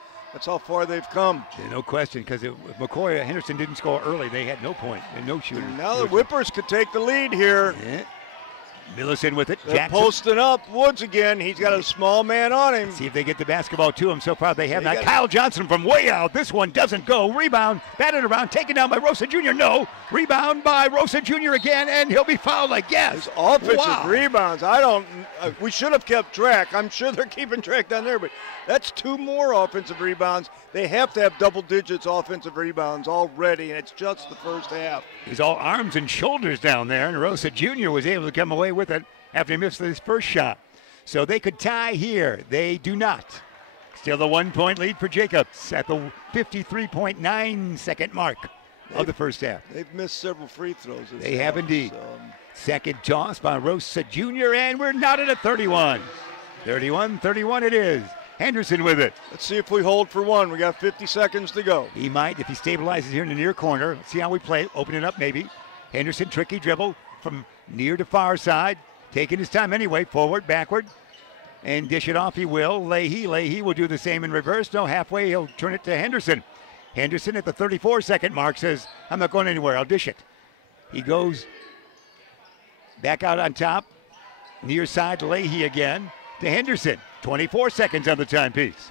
how far they've come. Yeah, no question, because if McCoy Henderson didn't score early, they had no point and no shooter. Now the Whippers could take the lead here. Yeah. Millicent with it. They're Jackson posting up. Woods again. He's got a small man on him. See if they get the basketball to him. So far they have not. Kyle Johnson from way out. This one doesn't go. Rebound. Batted around. Taken down by Rosa Jr. No. Rebound by Rosa Jr. again, and he'll be fouled, I guess. His offensive rebounds. We should have kept track. I'm sure they're keeping track down there, but that's 2 more offensive rebounds. They have to have double digits offensive rebounds already, and it's just the first half. It was all arms and shoulders down there, and Rosa Jr. was able to come away with it after he missed his first shot. So they could tie here. They do not. Still the 1 point lead for Jacobs at the 53.9 second mark of the first half. They've missed several free throws. They have indeed. Second toss by Rosa Jr., and we're knotted at 31. 31-31 it is. Henderson with it. Let's see if we hold for one. We got 50 seconds to go. He might if he stabilizes here in the near corner. Let's see how we play. Open it up maybe. Henderson, tricky dribble from near to far side. Taking his time anyway. Forward, backward. And dish it off he will. Leahy will do the same in reverse. No, halfway he'll turn it to Henderson. Henderson at the 34-second mark says, I'm not going anywhere. I'll dish it. He goes back out on top. Near side, Leahy again to Henderson. 24 seconds on the timepiece.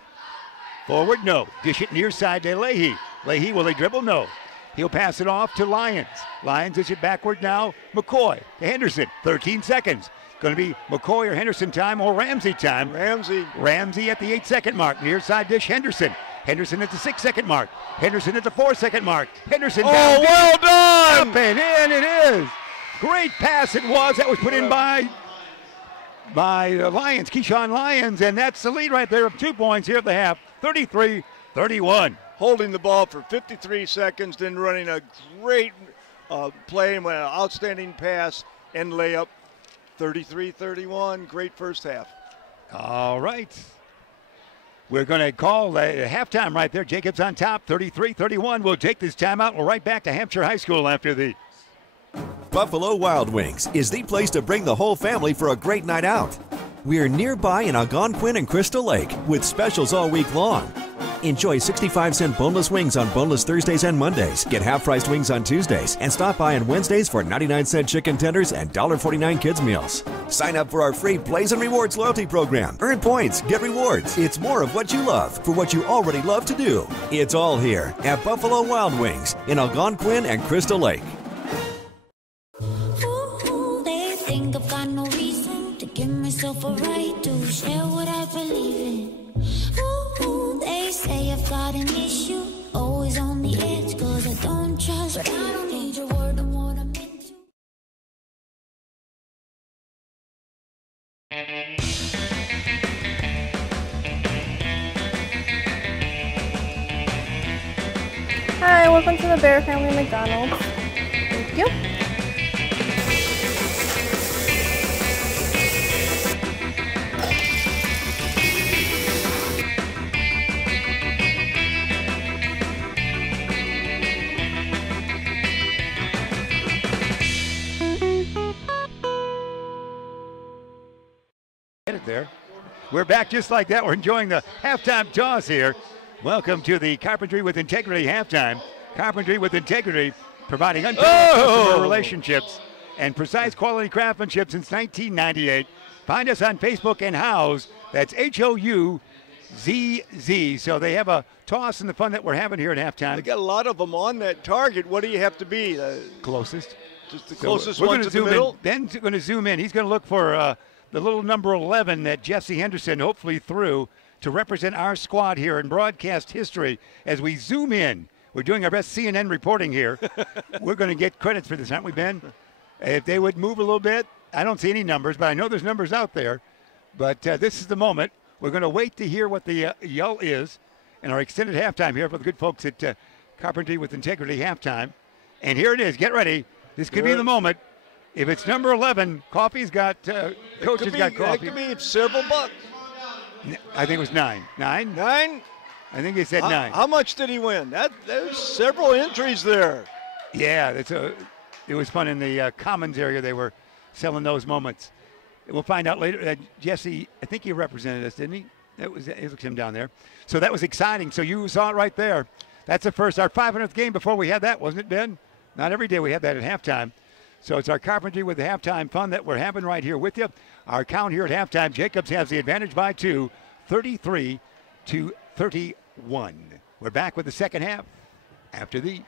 Forward, no. Dish it near side to Leahy. Leahy, will he dribble? No. He'll pass it off to Lyons. Lyons dish it backward now. McCoy to Henderson. 13 seconds. Going to be McCoy or Henderson time or Ramsey time. Ramsey at the 8-second mark. Near side dish, Henderson. Henderson at the 6-second mark. Henderson at the 4-second mark. Henderson down. Oh, well done! Up and in it is. Great pass it was. That was put in by Lyons, Keyshawn Lyons, and that's the lead right there of 2 points here at the half, 33-31. Holding the ball for 53 seconds, then running a great play and an outstanding pass and layup. 33-31, great first half. All right. We're going to call halftime right there. Jacobs on top, 33-31. We'll take this timeout. We're right back to Hampshire High School after the Buffalo Wild Wings is the place to bring the whole family for a great night out. We're nearby in Algonquin and Crystal Lake with specials all week long. Enjoy 65-cent boneless wings on boneless Thursdays and Mondays. Get half-priced wings on Tuesdays. And stop by on Wednesdays for 99-cent chicken tenders and $1.49 kids meals. Sign up for our free Plays and Rewards loyalty program. Earn points, get rewards. It's more of what you love for what you already love to do. It's all here at Buffalo Wild Wings in Algonquin and Crystal Lake. Ooh, they think I've got no reason to give myself a right to share what I believe in. Ooh, they say I've got an issue, always on the edge, cause I don't trust, but I don't need your word on what I'm into. Hi, welcome to the Bear Family McDonald's. Thank you. there. We're back just like that. We're enjoying the halftime toss here. Welcome to the Carpentry with Integrity halftime. Carpentry with Integrity, providing unparalleled customer relationships and precise quality craftsmanship since 1998. Find us on Facebook and House. That's HOUZZ. So they have a toss in the fun that we're having here at halftime. They got a lot of them on that target. What do you have to be? Closest. Just the closest one one to the middle? Ben's going to zoom in. He's going to look for the little number 11 that Jesse Henderson hopefully threw to represent our squad here in broadcast history. As we zoom in, we're doing our best CNN reporting here. We're going to get credits for this, aren't we, Ben? If they would move a little bit, I don't see any numbers, but I know there's numbers out there. But this is the moment. We're going to wait to hear what the yell is in our extended halftime here for the good folks at Carpentry with Integrity halftime. And here it is. Get ready. This could be the moment. If it's number 11, coffee's got, coach has got coffee. That could be several bucks. I think it was 9. 9? 9? I think he said 9. How much did he win? There's several entries there. Yeah, it was fun in the Commons area. They were selling those moments. We'll find out later. Jesse, I think he represented us, didn't he? It was him down there. So that was exciting. So you saw it right there. That's the first, our 500th game before we had that, wasn't it, Ben? Not every day we have that at halftime. So it's our Carpentry with the halftime fun that we're having right here with you. Our count here at halftime, Jacobs has the advantage by 2, 33-31. We're back with the second half after these.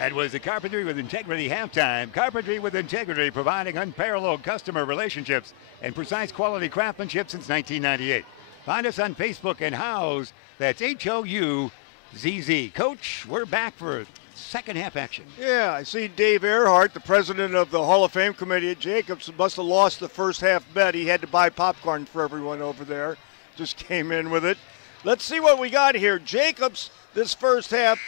That was the Carpentry with Integrity halftime. Carpentry with Integrity, providing unparalleled customer relationships and precise quality craftsmanship since 1998. Find us on Facebook and Houzz. That's Houzz. Coach, we're back for second half action. Yeah, I see Dave Earhart, the president of the Hall of Fame committee at Jacobs, must have lost the first half bet. He had to buy popcorn for everyone over there. Just came in with it. Let's see what we got here. Jacobs, this first half,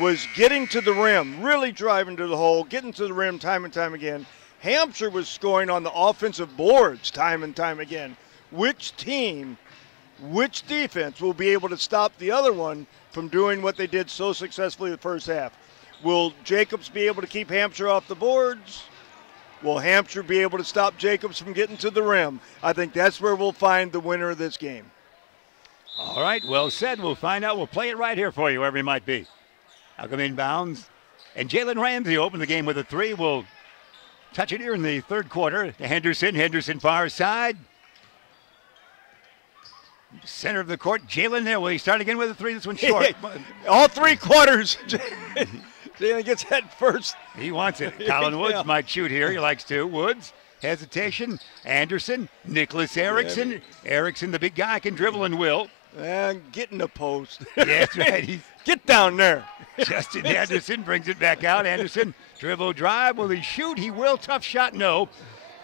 was getting to the rim, really driving to the hole, getting to the rim time and time again. Hampshire was scoring on the offensive boards time and time again. Which team, which defense will be able to stop the other one from doing what they did so successfully the first half? Will Jacobs be able to keep Hampshire off the boards? Will Hampshire be able to stop Jacobs from getting to the rim? I think that's where we'll find the winner of this game. All right, well said. We'll find out. We'll play it right here for you, wherever you might be. I'll come inbounds. And Jalen Ramsey opened the game with a three. We'll touch it here in the third quarter. To Henderson. Henderson far side. Center of the court. Jalen there. Will he start again with a three? This one's short. All 3 quarters. Jalen gets that first. He wants it. Colin Woods might shoot here. He likes to. Woods. Hesitation. Anderson. Nicholas Erickson. Erickson, the big guy, can dribble and will. And get in the post. Yeah, that's right. Get down there. Justin Anderson brings it back out. Anderson, dribble drive. Will he shoot? He will. Tough shot, no.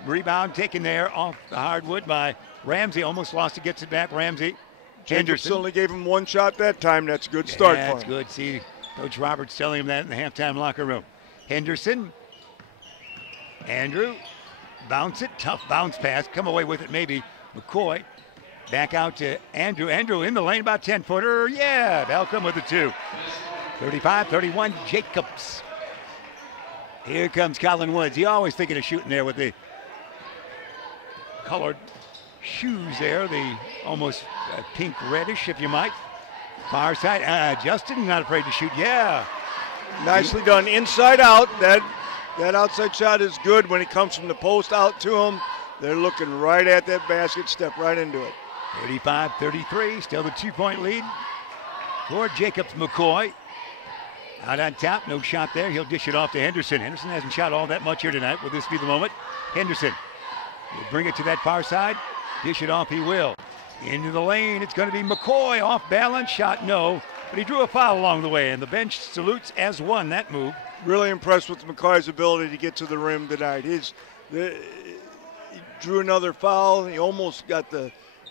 Rebound taken there off the hardwood by Ramsey. Almost lost it, gets it back. Ramsey. Henderson only gave him 1 shot that time. That's a good start for him. That's good. See, Coach Roberts telling him that in the halftime locker room. Henderson. Andrew. Bounce it. Tough bounce pass. Come away with it maybe. McCoy. Back out to Andrew. Andrew in the lane, about 10-footer. Yeah, Balcom with the 2. 35-31, Jacobs. Here comes Colin Woods. He always thinking of shooting there with the colored shoes there, the almost pink reddish, if you might. Far side. Justin, not afraid to shoot. Yeah. Nicely done. Inside out. That outside shot is good when it comes from the post out to him. They're looking right at that basket, step right into it. 35-33, still the 2-point lead for Jacobs. McCoy out on top, no shot there. He'll dish it off to Henderson. Henderson hasn't shot all that much here tonight. Will this be the moment? Henderson will bring it to that far side. Dish it off, he will. Into the lane, it's going to be McCoy. Off balance, shot no. But he drew a foul along the way, and the bench salutes as one that move. Really impressed with McCoy's ability to get to the rim tonight. He drew another foul. He almost got the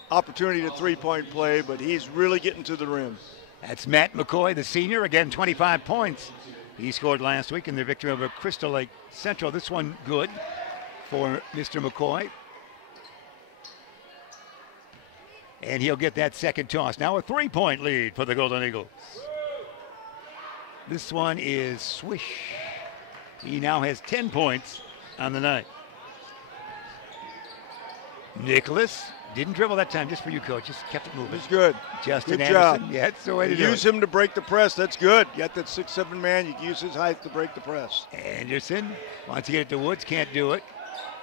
opportunity to 3-point play, but he's really getting to the rim. That's Matt McCoy, the senior. Again, 25 points. He scored last week in their victory over Crystal Lake Central. This one good for Mr. McCoy. And he'll get that second toss. Now a 3-point lead for the Golden Eagles. This one is Swish. He now has 10 points on the night. Nicholas didn't dribble that time, just for you, Coach. Just kept it moving. He's good. Justin good Anderson. job. Yeah, that's the way to do it. Use him to break the press. That's good. You got that 6'7" man. You can use his height to break the press. Anderson wants to get it to Woods. Can't do it.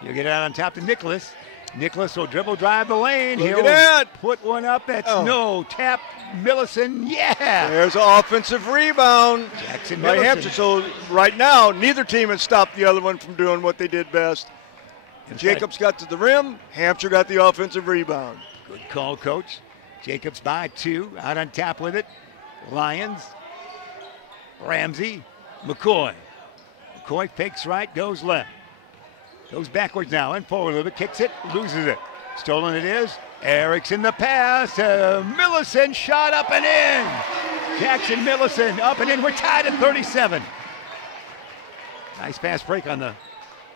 He'll get it out on top to Nicholas. Nicholas will dribble drive the lane. Look at that. Put one up. That's no tap. Millicent. Yeah. There's an offensive rebound. Jackson by Millicent. Hampshire. So right now, neither team has stopped the other one from doing what they did best. Jacobs got to the rim. Hampshire got the offensive rebound. Good call, Coach. Jacobs by 2. Out on top with it. Lions. Ramsey. McCoy. McCoy fakes right, goes left. Goes backwards now and forward a little bit. Kicks it, loses it. Stolen it is. Erickson the pass. Millicent shot up and in. Jackson Millicent up and in. We're tied at 37. Nice fast break on the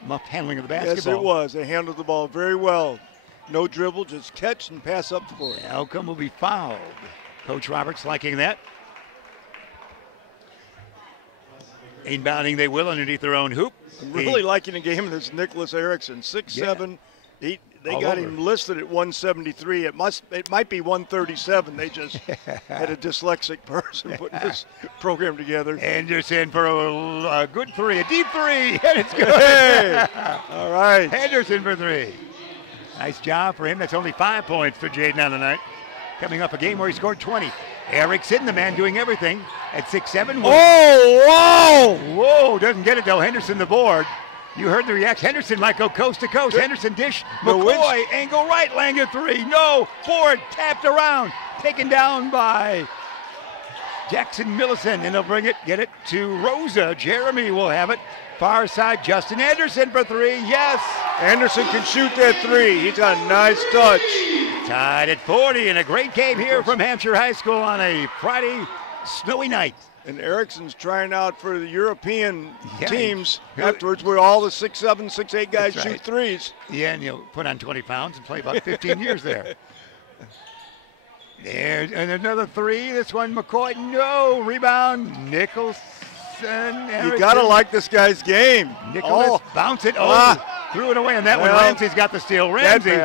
muff handling of the basketball. Yes, it was. They handled the ball very well. No dribble, just catch and pass up the court. Outcome will be fouled. Coach Roberts liking that. Inbounding they will underneath their own hoop. I'm really liking the game of this Nicholas Erickson. 6'7". They got him listed at 173. It might be 137. They just had a dyslexic person putting this program together. Anderson for a good 3, a deep 3, and it's good. Hey. All right. Anderson for 3. Nice job for him. That's only 5 points for Jaden on the night. Coming up a game where he scored 20. Erickson, the man doing everything. at 6'7". Oh, whoa! Whoa, doesn't get it though. Henderson the board. You heard the reaction. Henderson might go coast to coast. Henderson dish. McCoy, angle right, Langer three. No, board tapped around. Taken down by Jackson Millicent, and they'll bring it, get it to Rosa. Jeremy will have it. Far side, Justin Anderson for three. Yes. Anderson can shoot that three. He's got a nice touch. Tied at 40, and a great game here from Hampshire High School on a Friday snowy night. And Erickson's trying out for the European teams afterwards, where all the 6'7", 6'8" guys shoot threes. Yeah, and you'll put on 20 pounds and play about 15 years there. There's another three. This one, McCoy. No. Rebound. Nicholson. Erickson. You got to like this guy's game. Nicholas bounce it. Threw it away on that one. Ramsey's got the steal. Ramsey.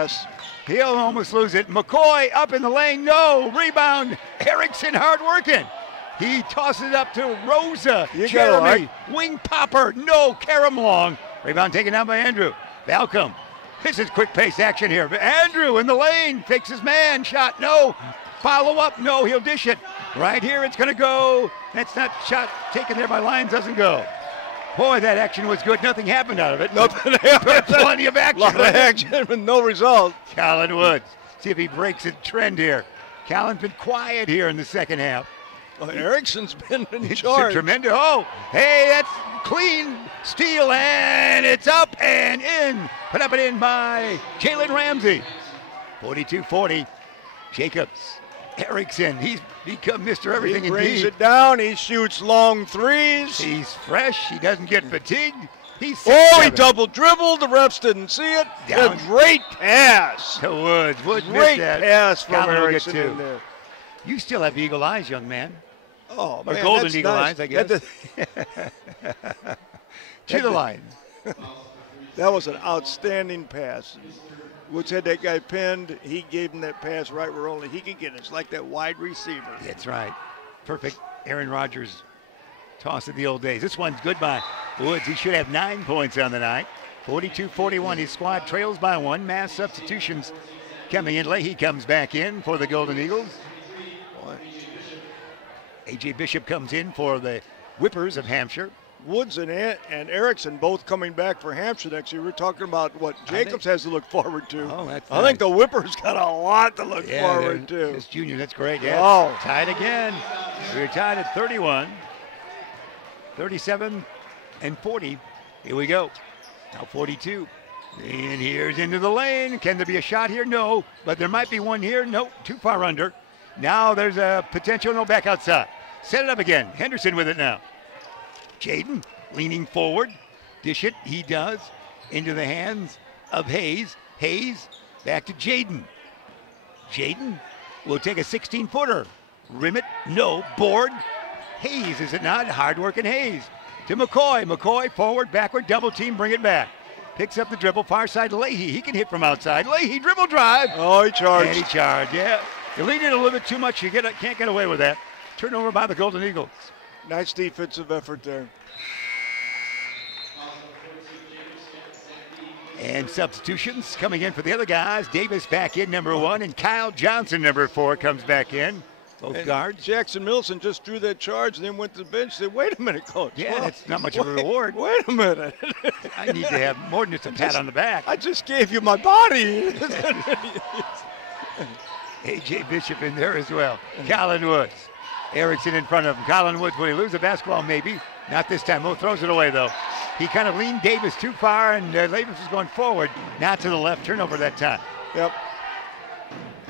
He'll almost lose it. McCoy up in the lane. No. Rebound. Erickson hard working. He tosses it up to Rosa. Jeremy. Wing popper. No. Karam long. Rebound taken down by Andrew. Balcom. This is quick pace action here. Andrew in the lane. Fakes his man. Shot. No. Follow up. No. He'll dish it. Right here it's going to go. That's not shot taken there by Lyons. Doesn't go. Boy, that action was good. Nothing happened out of it. Nothing happened. Plenty of action. A lot of action, but no result. Colin Woods. See if he breaks a trend here. Colin's been quiet here in the second half. Well, Erickson's been in charge. Tremendous. Oh, hey, that's clean steal, and it's up and in. Put up and in by Jalen Ramsey. 42-40. Jacobs. Erickson. He's become Mr. Everything. He brings it down. He shoots long threes. He's fresh. He doesn't get fatigued. He double dribbled. The refs didn't see it. A great pass to Woods. Woods great missed that. Pass from Erickson in there. You still have eagle eyes, young man. Oh, or man, golden eagle eyes, I guess. To the line. That was an outstanding pass. Woods had that guy pinned. He gave him that pass right where only he could get it. It's like that wide receiver. That's right. Perfect Aaron Rodgers toss of the old days. This one's good by Woods. He should have 9 points on the night. 42-41. His squad trails by 1. Mass substitutions coming in. Leahy comes back in for the Golden Eagles. A.J. Bishop comes in for the Whippers of Hampshire. Woods and Erickson both coming back for Hampshire next year. We're talking about what Jacobs has to look forward to. Oh, that's I think the Whippers got a lot to look forward to. This junior, that's great. Yeah. Tied again. We're tied at 31. 37 and 40. Here we go. Now 42. And here's into the lane. Can there be a shot here? No. But there might be one here. Nope. Too far under. Now there's a potential. No, back outside. Set it up again. Henderson with it now. Jaden leaning forward. Dish it. He does. Into the hands of Hayes. Hayes back to Jaden. Jaden will take a 16-footer. Rim it. No. Board. Hayes, is it not? Hard-working Hayes. To McCoy. McCoy forward, backward, double team, bring it back. Picks up the dribble, far side to Leahy. He can hit from outside. Leahy, dribble drive. Oh, he charged. And he charged, yeah. You lead it a little bit too much. You can't get away with that. Turnover by the Golden Eagles. Nice defensive effort there. And substitutions coming in for the other guys. Davis back in, number 1, and Kyle Johnson, number 4, comes back in. Both guards. Jackson Milson just drew that charge and then went to the bench and said, wait a minute, coach. Yeah, that's not much of a reward. Wait a minute. I need to have more than just a pat on the back. I just gave you my body. A.J. Bishop in there as well. Colin Woods. Erickson in front of him. Colin Woods, will he lose the basketball? Maybe. Not this time. Mo throws it away, though. He kind of leaned Davis too far, and Davis was going forward. Not to the left. Turnover that time. Yep.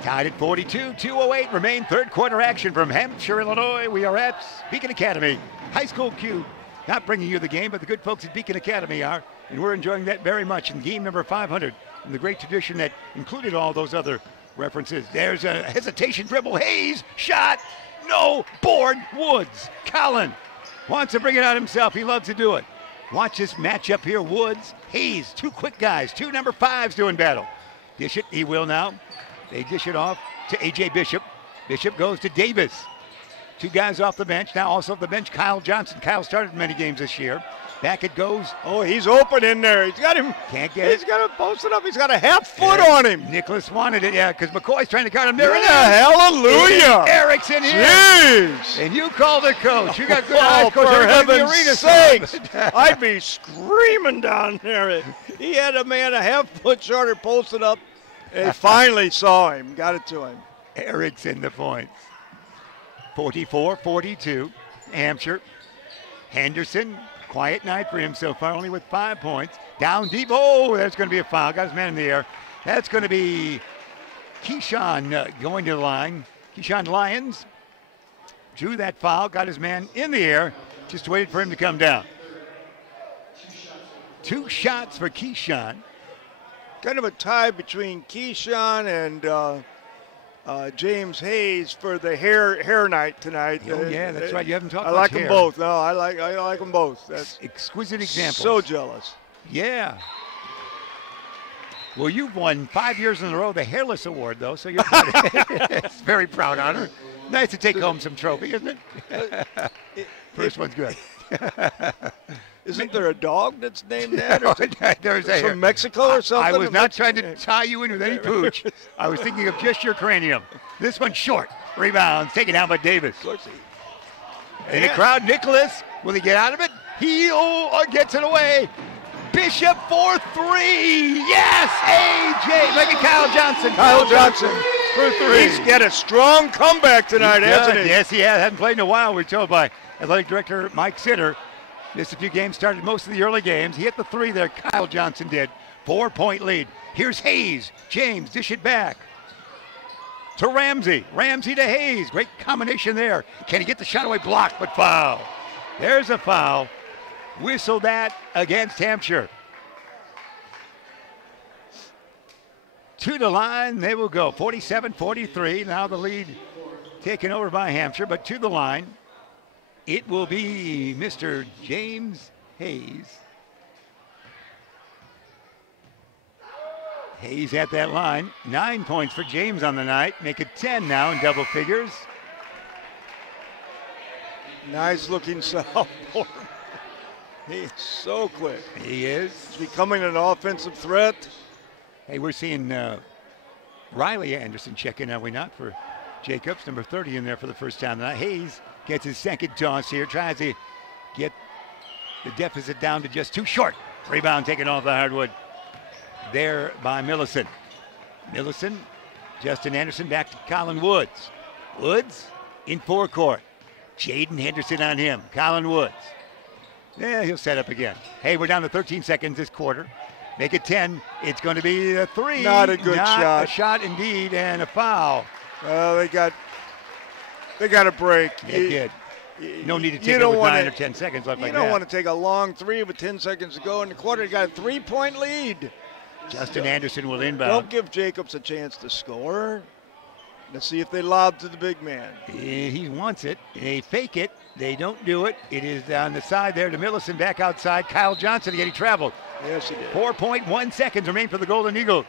Tied at 42. 2:08 remain. Third quarter action from Hampshire, Illinois. We are at Beacon Academy. High School Q. Not bringing you the game, but the good folks at Beacon Academy are. And we're enjoying that very much in game number 500. And the great tradition that included all those other references. There's a hesitation dribble. Hayes. Shot. No. Board. Woods. Colin wants to bring it out himself. He loves to do it. Watch this matchup here. Woods. Hayes. 2 quick guys. 2 number 5s doing battle. Dish it. He will now. They dish it off to A.J. Bishop. Bishop goes to Davis. Two guys off the bench. Now also off the bench, Kyle Johnson. Kyle started many games this year. Back it goes. Oh, he's open in there. He's got him. Can't get it. He's got to post it up. He's got a half foot on him. Nicholas wanted it, yeah, because McCoy's trying to guard him. There it is. Hallelujah. Erickson here. Jeez. And you called it, Coach. You got good Oh, eyes, Coach. for Everybody in the heaven's arena sakes. I'd be screaming down there. He had a man a half foot shorter posted up. They finally saw him. Got it to him. Erickson the points. 44-42. Hampshire. Henderson. Quiet night for him so far, only with 5 points. Down deep. Oh, there's going to be a foul. Got his man in the air. That's going to be Keyshawn going to the line. Keyshawn Lyons drew that foul, got his man in the air, just waited for him to come down. 2 shots for Keyshawn. Kind of a tie between Keyshawn and James Hayes for the hair night tonight. Oh, yeah, that's right. You haven't talked about I like hair. them both. No, I like them both. That's exquisite examples. So jealous. Yeah. Well, you've won 5 years in a row the Hairless Award, though, so you're it's very proud honor. Nice to take home some trophy, isn't it? First one's good. Isn't there a dog that's named that? Or There's from Mexico or something? I was not trying to tie you in with any pooch. I was thinking of just your cranium. This one's short. Rebounds taken out by Davis. In the crowd, Nicholas, will he get out of it? He gets it away. Bishop for 3. Yes, AJ. Look at Kyle Johnson. Kyle Johnson for 3. He's got a strong comeback tonight, hasn't he? Yes, he has. Hasn't played in a while, we're told by athletic director Mike Sitter. Missed a few games, started most of the early games. He hit the 3 there, Kyle Johnson did. 4-point lead. Here's Hayes. James, dish it back to Ramsey. Ramsey to Hayes. Great combination there. Can he get the shot away? Blocked, but foul. There's a foul. Whistle that against Hampshire. To the line, they will go. 47-43. Now the lead taken over by Hampshire, but to the line, it will be Mr. James Hayes. Hayes at that line. 9 points for James on the night. Make it 10 now in double figures. Nice looking sophomore. He's so quick. He is. He's becoming an offensive threat. Hey, we're seeing Riley Anderson check in, are we not, for Jacobs, number 30 in there for the first time tonight. Hayes gets his second toss here, tries to get the deficit down to just 2 short. Rebound taken off the hardwood there by Millicent. Millicent, Justin Anderson back to Colin Woods. Woods in forecourt. Jaden Henderson on him. Colin Woods. Yeah, he'll set up again. Hey, we're down to 13 seconds this quarter. Make it 10. It's going to be a 3. Not a good shot. A shot indeed, and a foul. Well, they got a break. They did. No need to take it with 9 or 10 seconds left like that. You don't want to take a long 3 with 10 seconds to go in the quarter. You got a 3-point lead. Justin Anderson will inbound. Don't give Jacobs a chance to score. Let's see if they lob to the big man. He wants it. They fake it. They don't do it. It is on the side there to Millicent, back outside. Kyle Johnson again. He traveled. Yes, he did. 4.1 seconds remain for the Golden Eagles.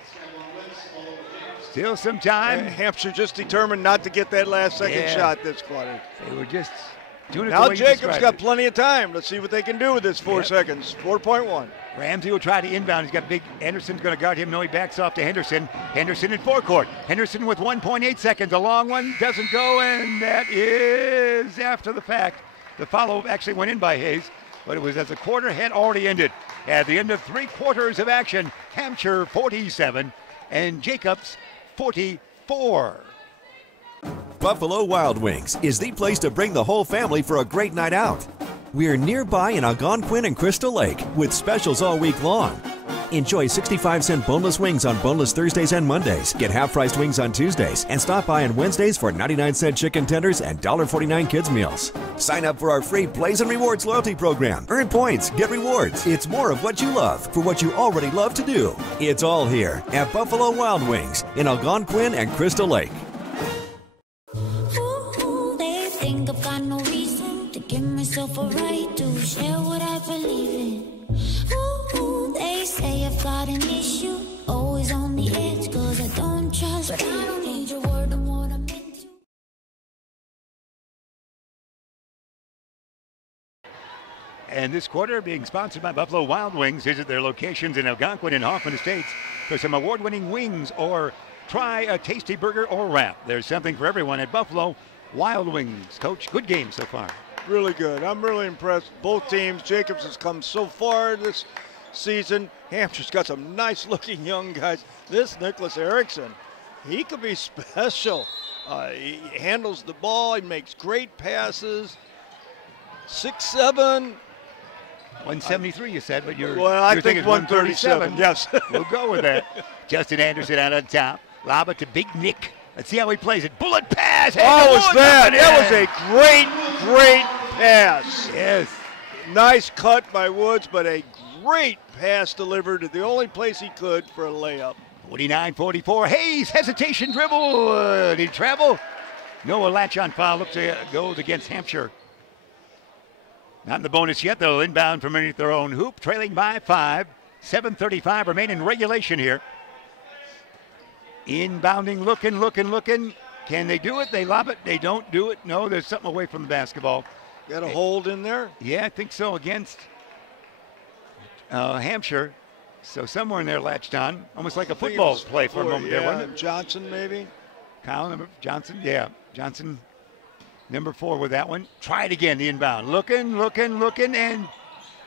Still some time. Hampshire just determined not to get that last second shot this quarter. They were just doing it now the way Jacobs got plenty of time. Let's see what they can do with this 4 seconds. 4.1. Ramsey will try to inbound. He's got big. Anderson's going to guard him. No, he backs off to Henderson. Henderson in forecourt. Henderson with 1.8 seconds. A long one doesn't go, and that is after the fact. The follow actually went in by Hayes, but it was as the quarter had already ended. At the end of 3 quarters of action, Hampshire 47 and Jacobs 44. Buffalo Wild Wings is the place to bring the whole family for a great night out. We're nearby in Algonquin and Crystal Lake with specials all week long. Enjoy 65-cent boneless wings on boneless Thursdays and Mondays. Get half-priced wings on Tuesdays and stop by on Wednesdays for 99-cent chicken tenders and $1.49 kids meals. Sign up for our free Plays and Rewards loyalty program. Earn points, get rewards. It's more of what you love for what you already love to do. It's all here at Buffalo Wild Wings in Algonquin and Crystal Lake. Ooh, they think I've got no reason to give myself a right to share what I believe in. Ooh, they say I've got an issue, always on the edge, 'cause I don't trust, but I don't need your word. And this quarter being sponsored by Buffalo Wild Wings. Visit their locations in Algonquin and Hoffman Estates for some award-winning wings, or try a tasty burger or wrap. There's something for everyone at Buffalo Wild Wings. Coach, good game so far. Really good. I'm really impressed. Both teams. Jacobs has come so far this season. Hampshire's got some nice-looking young guys. This Nicholas Erickson, he could be special. He handles the ball. He makes great passes. 6'7". 173, you said, but you're Well, I you're think thinking 137. Yes. We'll go with that. Justin Anderson out on top. Lob it to Big Nick. Let's see how he plays it. Bullet pass. Oh, was that? That That was a great pass. Yes. Nice cut by Woods, but a great pass delivered to the only place he could for a layup. 49-44. Hayes, hesitation dribble. Did he travel? No, a latch-on foul. Looks like it goes against Hampshire. Not in the bonus yet, though. Inbound from underneath their own hoop, trailing by 5. 7:35 remain in regulation here. Inbounding, looking. Can they do it? They lob it. They don't do it. No, there's something away from the basketball. Got a hold in there? Yeah, I think so, against Hampshire. So somewhere in there latched on, almost like a football play for a moment there, wasn't it? Johnson, maybe? Kyle Johnson, yeah. Johnson, number 4 with that one. Try it again, the inbound. Looking, and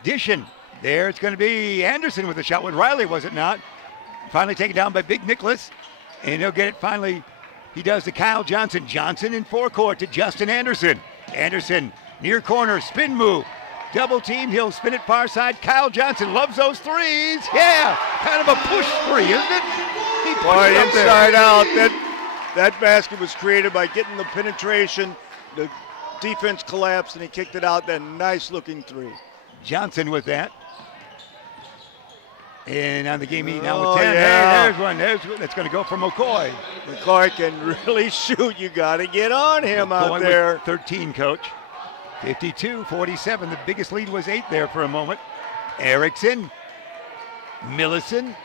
dishing. There it's going to be Anderson with the shot. With Riley, was it not? Finally taken down by Big Nicholas. And he'll get it finally. He does to Kyle Johnson. Johnson in forecourt to Justin Anderson. Anderson, near corner, spin move. Double team, he'll spin it far side. Kyle Johnson loves those threes. Yeah, kind of a push three, isn't it? He pushed it up inside there. out. That basket was created by getting the penetration. The defense collapsed and he kicked it out. That nice looking three. Johnson with that. And on the game heat now with 10. Yeah. Hey, there's one. That's going to go for McCoy. McCoy can really shoot. You got to get on him McCoy out there. with 13, coach. 52-47. The biggest lead was 8 there for a moment. Erickson. Millison.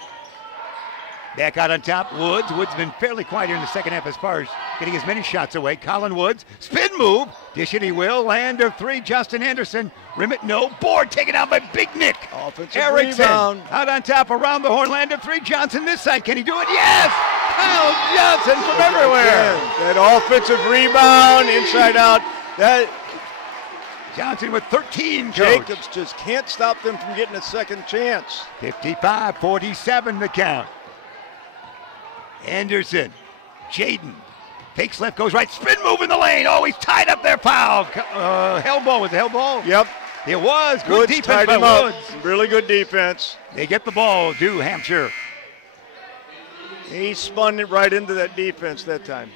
Back out on top. Woods. Woods been fairly quiet here in the second half as far as getting as many shots away. Colin Woods. Spin move. Dish it he will. Land of 3. Justin Anderson. Rim it no. Board taken out by Big Nick. Offensive Erickson. rebound. Out on top. Around the horn. Land of 3. Johnson this side. Can he do it? Yes! Kyle Johnson from everywhere. That offensive rebound. Inside out. That Johnson with 13, coach. Jacobs just can't stop them from getting a second chance. 55-47 the count. Anderson, Jaden, fakes left, goes right, spin move in the lane. Oh, he's tied up there, foul. Hell ball, was it hell ball? Yep. It was. Good Woods defense tied by him up. Woods. Really good defense. They get the ball, do Hampshire. He spun it right into that defense that time.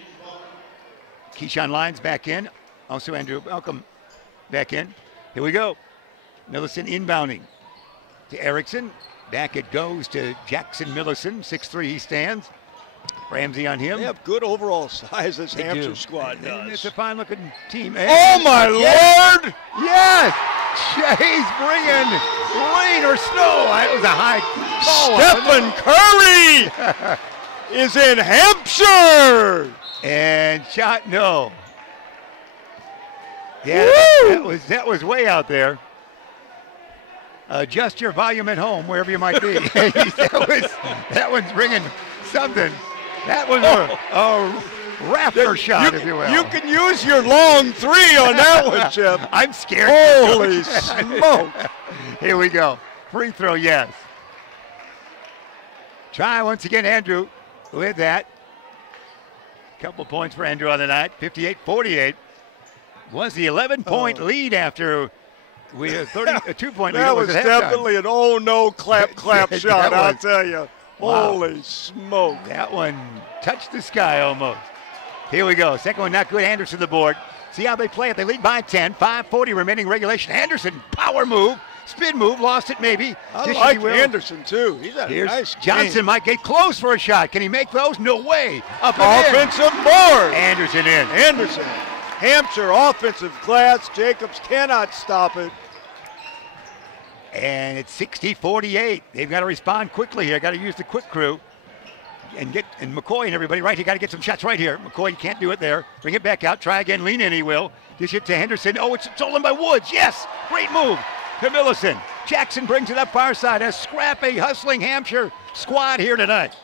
Keyshawn Lyons back in. Also Andrew Malcolm back in. Here we go. Millison inbounding to Erickson. Back it goes to Jackson Millison. 6'3", he stands. Ramsey on him. They have good overall size, this They Hampshire do. squad And it's does. a fine-looking team. Oh, my Lord! Yes! He's bringing rain or snow. It was a high call. Stephen Curry is in Hampshire! And shot, no. Yeah, that was way out there. Adjust your volume at home, wherever you might be. that one's bringing something. That was a rafter shot, if you will. You can use your long 3 on that one, Chip. I'm scared. Holy smoke. Here we go. Free throw, yes. Try once again, Andrew, with that. Couple points for Andrew on the night. 58-48. Was the 11-point lead after we had a 2-point lead. That was at halftime. definitely an oh-no clap That shot, I'll was- tell you. Wow. Holy smoke. That one touched the sky almost. Here we go. Second one not good. Anderson the board. See how they play it. They lead by 10. 5:40 remaining regulation. Anderson, power move. Spin move. Lost it maybe. I Dish like he will. Anderson, too. He's had a Here's nice game. Johnson might get close for a shot. Can he make those? No way. Up and in. Offensive board. Anderson in. Anderson. Hampshire offensive glass. Jacobs cannot stop it. And it's 60-48. They've got to respond quickly here. Got to use the quick crew and McCoy and everybody right. You got to get some shots right here. McCoy can't do it there. Bring it back out. Try again. Lean in. He will. Dish it to Henderson. Oh, it's stolen by Woods. Yes. Great move. to Millicent. Jackson brings it up far side. A scrappy, hustling Hampshire squad here tonight.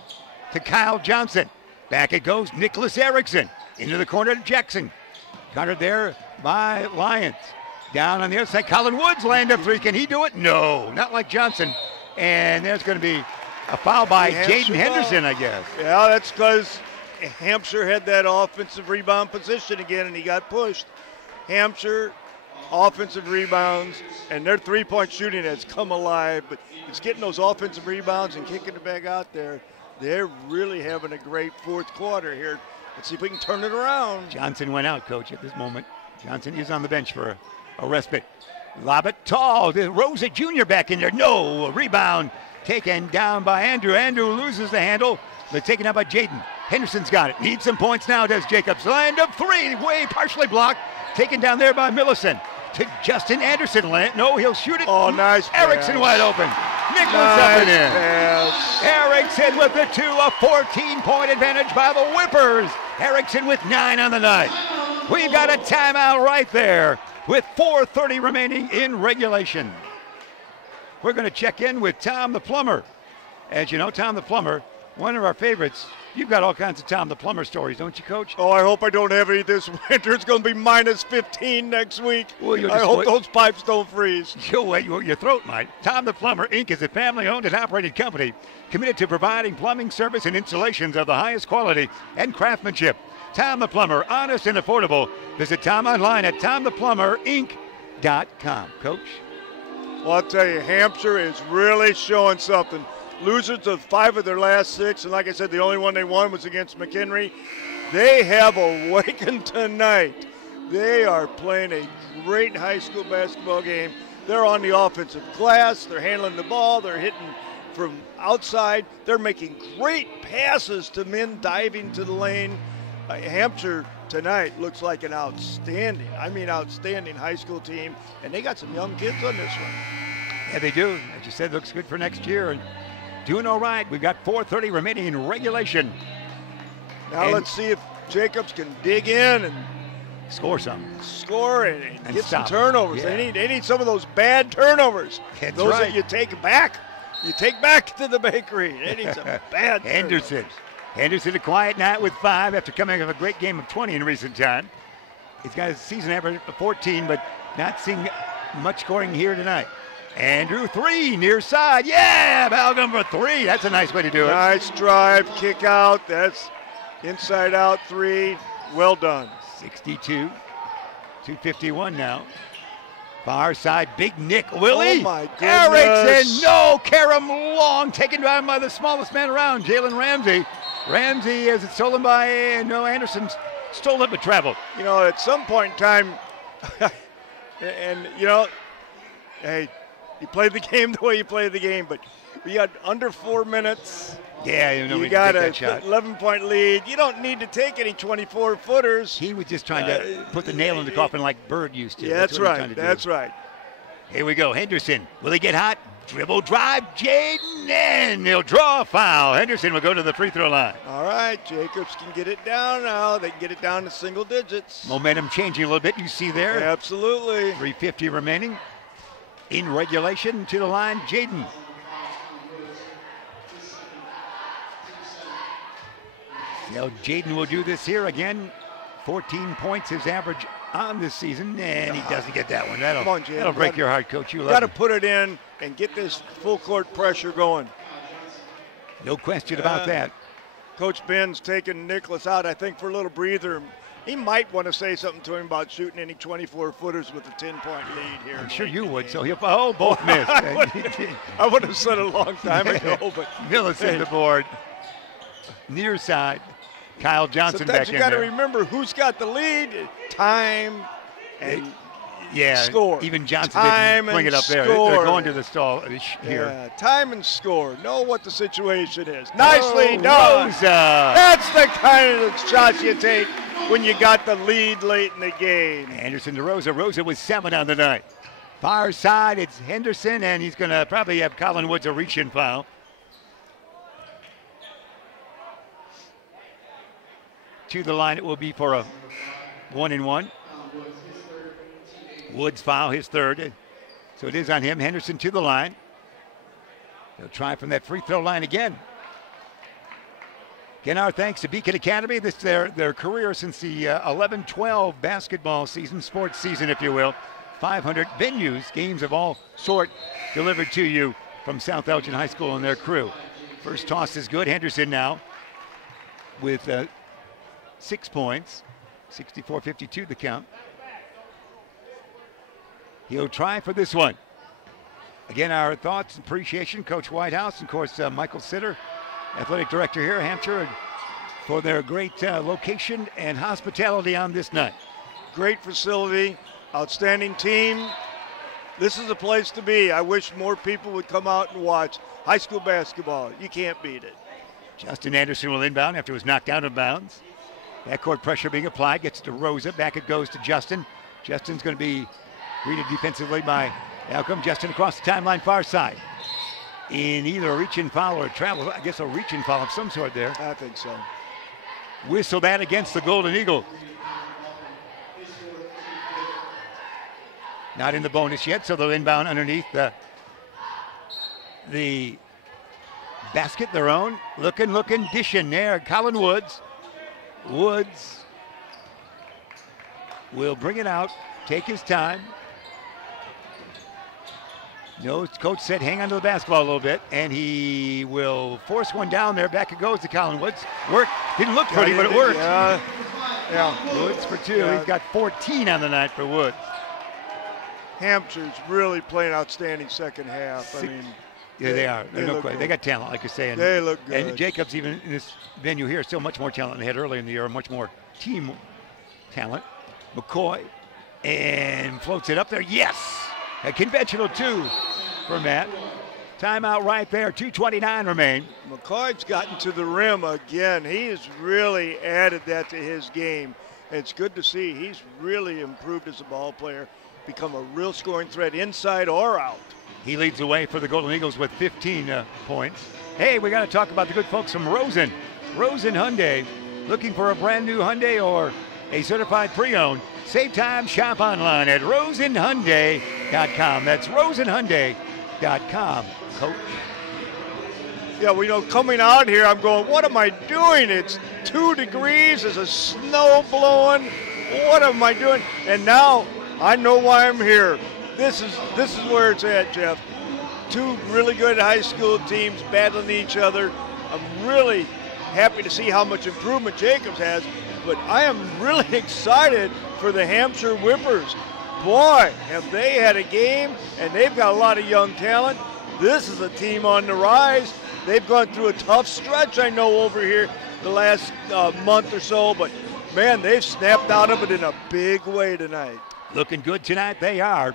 To Kyle Johnson. Back it goes, Nicholas Erickson. Into the corner to Jackson. Countered there by Lyons. Down on the other side, Colin Woods land a three. Can he do it? No, not like Johnson. And there's going to be a foul by Jaden Henderson, I guess. Yeah, that's because Hampshire had that offensive rebound position again, and he got pushed. Hampshire, offensive rebounds, and their three-point shooting has come alive, but it's getting those offensive rebounds and kicking it back out there. They're really having a great fourth quarter here. Let's see if we can turn it around. Johnson went out, Coach, at this moment. Johnson is on the bench for a respite. Lob it tall. Rosa Jr. back in there. No, a rebound taken down by Andrew. Andrew loses the handle, but taken out by Jaden. Henderson's got it. Needs some points now, does Jacobs. Land of three, way partially blocked. Taken down there by Millicent. To Justin Anderson. No, he'll shoot it. Oh, nice Erickson pass. wide open. Nicholas up and in. Erickson with the two, a 14-point advantage by the Whippers. Erickson with 9 on the night. We've got a timeout right there with 4:30 remaining in regulation. We're going to check in with Tom the Plumber. As you know, Tom the Plumber, one of our favorites. You've got all kinds of Tom the Plumber stories, don't you, Coach? Oh, I hope I don't have any this winter. It's going to be minus 15 next week. Well, I hope those pipes don't freeze. You'll wait, your throat might. Tom the Plumber, Inc. is a family-owned and operated company committed to providing plumbing service and installations of the highest quality and craftsmanship. Tom the Plumber, honest and affordable. Visit Tom online at tomtheplumberinc.com. Coach? Well, I'll tell you, Hampshire is really showing something. Losers of 5 of their last 6, and like I said, the only one they won was against McHenry. They have awakened tonight. They are playing a great high school basketball game. They're on the offensive glass. They're handling the ball. They're hitting from outside. They're making great passes to men diving to the lane. Hampshire tonight looks like an outstanding high school team, and they got some young kids on this one. Yeah, they do. As you said, looks good for next year. And doing all right. We've got 4:30 remaining in regulation. Now let's see if Jacobs can dig in and score some. Score and get stop. some turnovers. Yeah. They need some of those bad turnovers. That's those right. that you take back. You take back to the bakery. They need some bad Henderson. Henderson, a quiet night with 5 after coming off a great game of 20 in recent time. He's got a season average of 14, but not seeing much scoring here tonight. Andrew, 3, near side. Yeah, foul number 3. That's a nice way to do it. Nice drive, kick out. That's inside out 3. Well done. 62, 251 now. Far side, Big Nick Willie. Oh, my goodness. Erickson, no, Karam Long, taken down by the smallest man around, Jalen Ramsey. Ramsey has it stolen by, Anderson stole it but traveled. You know, at some point in time, and, hey, you played the game the way you played the game, but we got under 4 minutes. Yeah, you got a 11-point lead. You don't need to take any 24-footers. He was just trying to put the nail in the coffin like Bird used to. Yeah, that's right. That's right. Here we go. Henderson. Will he get hot? Dribble drive. Jaden, and he'll draw a foul. Henderson will go to the free throw line. All right, Jacobs can get it down now. They can get it down to single digits. Momentum changing a little bit. You see there. Absolutely. 3:50 remaining. In regulation to the line, Jaden. Now Jaden will do this here again. 14 points his average on this season, and he doesn't get that one. That'll break your heart, Coach. You got to put it in and get this full court pressure going. No question about that. Coach Ben's taking Nicholas out, I think, for a little breather. He might want to say something to him about shooting any 24-footers with a 10-point lead here. I'm sure you would. So both missed. I would have said it a long time ago, but Millicent the board. Near side. Kyle Johnson back in there. You got to remember who's got the lead. Time and score. Even Johnson didn't bring it up there. They're going to the stall here. Yeah, time and score. Know what the situation is. Nicely done. Rosa. That's the kind of shots you take when you got the lead late in the game. Anderson to Rosa. Rosa with 7 on the night. Far side, it's Henderson, and he's going to probably have Colin Woods a reach-in foul. To the line, it will be for a 1-and-1. Woods foul, his third. So it is on him. Henderson to the line. He'll try from that free throw line again. Again, our thanks to Beacon Academy. This is their career since the 11-12 basketball season, sports season, if you will. 500 venues, games of all sort delivered to you from South Elgin High School and their crew. First toss is good. Henderson now with 6 points. 64-52 the count. He'll try for this one. Again, our thoughts and appreciation, Coach Whitehouse, and of course, Michael Sitter, athletic director here at Hampshire, for their great location and hospitality on this night. Great facility, outstanding team. This is a place to be. I wish more people would come out and watch high school basketball. You can't beat it. Justin Anderson will inbound after it was knocked out of bounds. Backcourt pressure being applied, gets to Rosa, back it goes to Justin. Justin's going to be greeted defensively by Malcolm. Justin across the timeline, far side. In either a reach-in foul or a travel, I guess a reach-in foul of some sort there. I think so. Whistle that against the Golden Eagle. Not in the bonus yet, so they'll inbound underneath the basket, their own. Looking, dishing there. Colin Woods. Woods will bring it out, take his time. No, coach said hang on to the basketball a little bit, and he will force one down there. Back it goes to Colin Woods. Work. Didn't look pretty, but it worked. Yeah. Woods for 2. Yeah. He's got 14 on the night for Woods. Hampshire's really playing outstanding second half. Yeah, they are. They got talent, like you say. And, they look good. And Jacobs, even in this venue here, still much more talent than they had earlier in the year, much more team talent. McCoy, and floats it up there. Yes! A conventional 2 for Matt. Timeout right there, 2:29 remain. McCoy's gotten to the rim again. He has really added that to his game. It's good to see. He's really improved as a ball player, become a real scoring threat inside or out. He leads the way for the Golden Eagles with 15 points. Hey, we got to talk about the good folks from Rosen. Rosen Hyundai. Looking for a brand new Hyundai or a certified pre-owned? Save time, shop online at rosenhyundai.com. That's rosenhyundai.com, Coach. Yeah, we know coming out here, I'm going, what am I doing? It's 2 degrees. There's a snow blowing. What am I doing? And now I know why I'm here. This is where it's at, Jeff. 2 really good high school teams battling each other. I'm really happy to see how much improvement Jacobs has, but I am really excited for the Hampshire Whippers. Boy, have they had a game, and they've got a lot of young talent. This is a team on the rise. They've gone through a tough stretch, I know, over here the last month or so, but man, they've snapped out of it in a big way tonight. Looking good tonight, they are.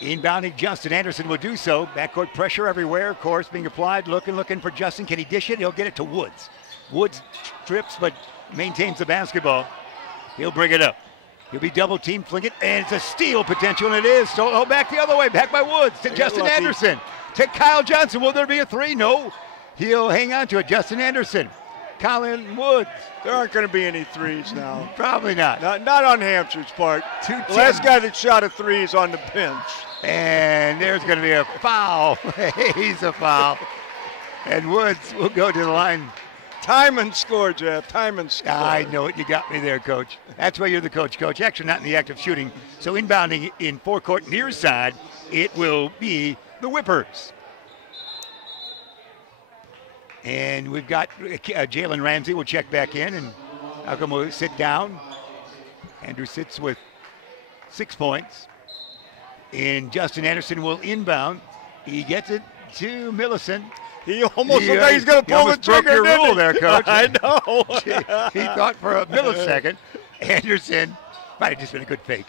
Inbounding Justin Anderson will do so. Backcourt pressure everywhere, of course, being applied. Looking for Justin. Can he dish it? He'll get it to Woods. Woods trips but maintains the basketball. He'll bring it up. He'll be double teamed, fling it, and it's a steal potential, and it is. So, back the other way, back by Woods to Justin Anderson. To Kyle Johnson. Will there be a 3? No. He'll hang on to it. Justin Anderson. Colin Woods. There aren't going to be any 3s now. Probably not. Not on Hampshire's part. The last guy that shot a 3 is on the bench. And there's going to be a foul. He's a foul. And Woods will go to the line. Time and score, Jeff. Time and score. I know it. You got me there, Coach. That's why you're the coach. Actually, not in the act of shooting. So inbounding in forecourt near side, it will be the Whippers. And we've got Jalen Ramsey will check back in, and Malcolm will sit down. Andrew sits with 6 points. And Justin Anderson will inbound. He gets it to Millicent. He almost looked like he's going to pull the trigger. Your rule there, Coach. I know. He thought for a millisecond. Anderson might have just been a good fake.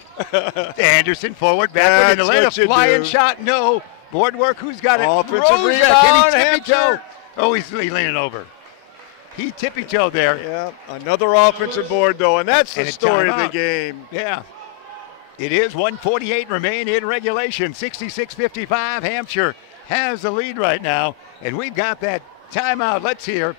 Anderson forward, backward, and a lane, a flying shot. No. Board work. Who's got it? Offensive rebound. Can he tippy-toe? Oh, he's leaning over. He tippy-toed there. Yeah, another offensive board, though, and that's the story of the game. Yeah. It is 1:48 remain in regulation. 66-55. Hampshire has the lead right now, and we've got that timeout. Let's hear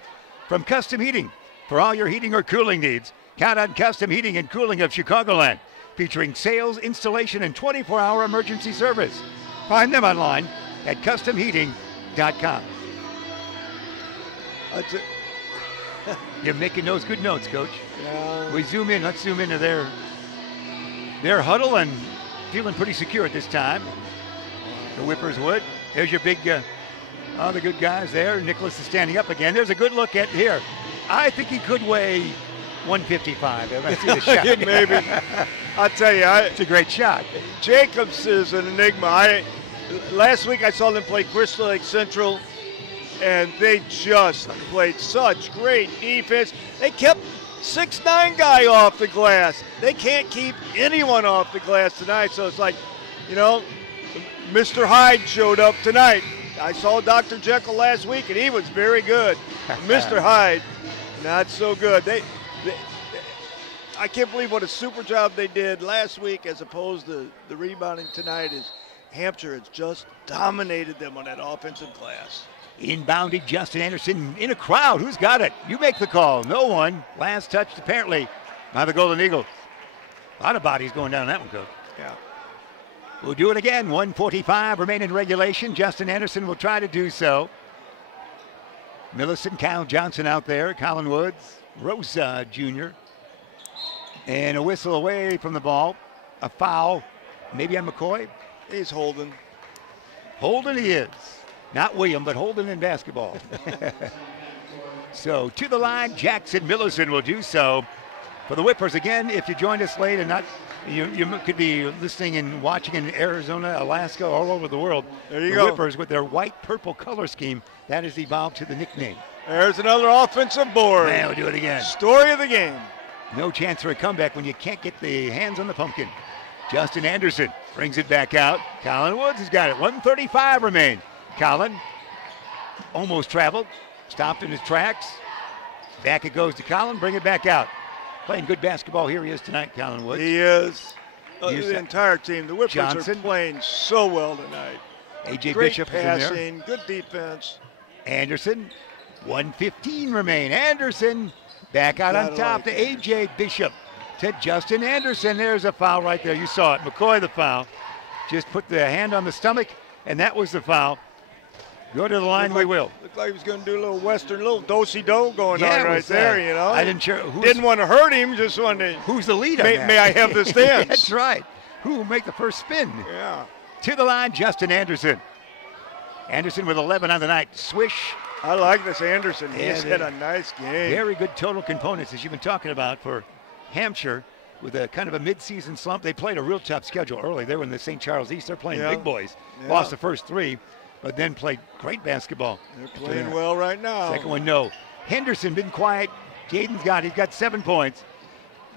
from Custom Heating. For all your heating or cooling needs, count on Custom Heating and Cooling of Chicagoland. featuring sales, installation, and 24-hour emergency service. Find them online at customheating.com. You're making those good notes, Coach. Yeah. We zoom in. Let's zoom into their huddle, and feeling pretty secure at this time. The Whippers would. There's your big, all the good guys there. Nicholas is standing up again. There's a good look at here. I think he could weigh 155. Let's see the shot. Maybe. I'll tell you, it's a great shot. Jacobs is an enigma. Last week I saw them play Crystal Lake Central, and they just played such great defense. They kept 6'9" guy off the glass. They can't keep anyone off the glass tonight. So it's like, you know, Mr. Hyde showed up tonight. I saw Dr. Jekyll last week, and he was very good. Mr. Hyde, not so good. I can't believe what a super job they did last week as opposed to the rebounding tonight. Is Hampshire has just dominated them on that offensive glass. Inbounded Justin Anderson in a crowd. Who's got it? You make the call. No one. Last touched apparently by the Golden Eagles. A lot of bodies going down that one, Coach. Yeah. We'll do it again. 1:45 remain in regulation. Justin Anderson will try to do so. Millicent, Kyle Johnson out there. Colin Woods, Rosa Jr. And a whistle away from the ball. A foul. Maybe on McCoy. He's holding. Holden he is. Not William, but Holden in basketball. So to the line, Jackson Millicent will do so. For the Whippers, again, if you joined us late and not, you could be listening and watching in Arizona, Alaska, all over the world. There you the go. Whippers with their white-purple color scheme, that has evolved to the nickname. There's another offensive board. Man, we'll do it again. Story of the game. No chance for a comeback when you can't get the hands on the pumpkin. Justin Anderson brings it back out. Colin Woods has got it. 1:35 remain. Colin almost traveled, stopped in his tracks. Back it goes to Colin, bring it back out. Playing good basketball here he is tonight, Colin Woods. He is. The entire team. The Whippers are playing so well tonight. A.J. Great Bishop passing, is in there. good defense. Anderson, 1:15 remain. Anderson back out on top to A.J. Bishop. To Justin Anderson. There's a foul right there. You saw it. McCoy the foul. Just put the hand on the stomach, and that was the foul. Go to the line, we will. Looked like he was going to do a little Western, little do-si-do going on right there, you know. I didn't want to hurt him, just wanted to. Who's the lead on that? May I have this dance? That's right. Who will make the first spin? Yeah. To the line, Justin Anderson. Anderson with 11 on the night. Swish. I like this Anderson. He's had a nice game. Very good total components, as you've been talking about, for Hampshire. With a kind of a mid-season slump. They played a real tough schedule early. They were in the St. Charles East. They're playing big boys. Yeah. Lost the first three, but then played great basketball. They're playing well right now. Second one, no. Henderson been quiet. He's got 7 points.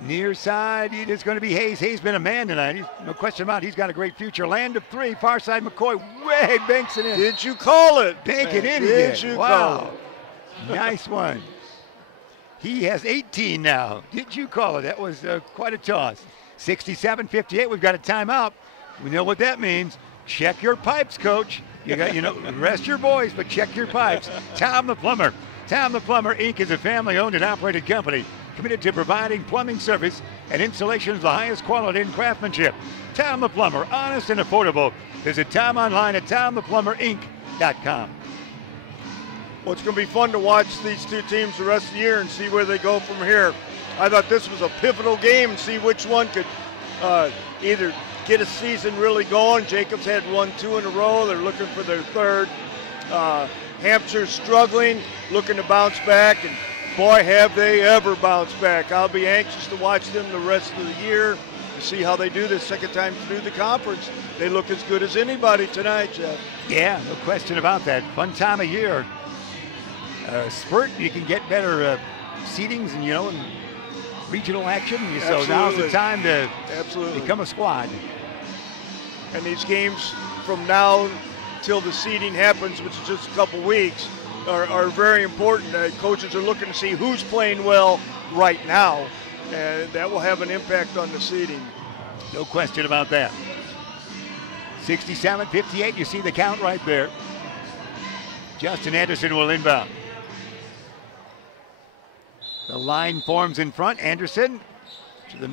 Near side, it is going to be Hayes. Hayes been a man tonight. No question about it. He's got a great future. Land of 3, far side McCoy. Way banks it in. Did you call it? Bank it in. Did you call it? Nice one. He has 18 now. Did you call it? That was quite a toss. 67-58. We've got a timeout. We know what that means. Check your pipes, Coach. You got, rest your boys, but check your pipes. Tom the Plumber. Tom the Plumber, Inc. is a family-owned and operated company committed to providing plumbing service and installation of the highest quality and craftsmanship. Tom the Plumber, honest and affordable. Visit Tom online at TomThePlumberInc.com. Well, it's going to be fun to watch these two teams the rest of the year and see where they go from here. I thought this was a pivotal game and see which one could either get a season really going. Jacobs had 1-2 in a row. They're looking for their third. Hampshire's struggling, looking to bounce back, and boy, have they ever bounced back. I'll be anxious to watch them the rest of the year to see how they do this second time through the conference. They look as good as anybody tonight, Jeff. Yeah, no question about that. Fun time of year. Spurt, you can get better seedings and, and regional action. So now's the time to become a squad. And these games from now till the seeding happens, which is just a couple weeks, are very important. Coaches are looking to see who's playing well right now, and that will have an impact on the seeding. No question about that. 67-58, you see the count right there. Justin Anderson will inbound. The line forms in front. Anderson to the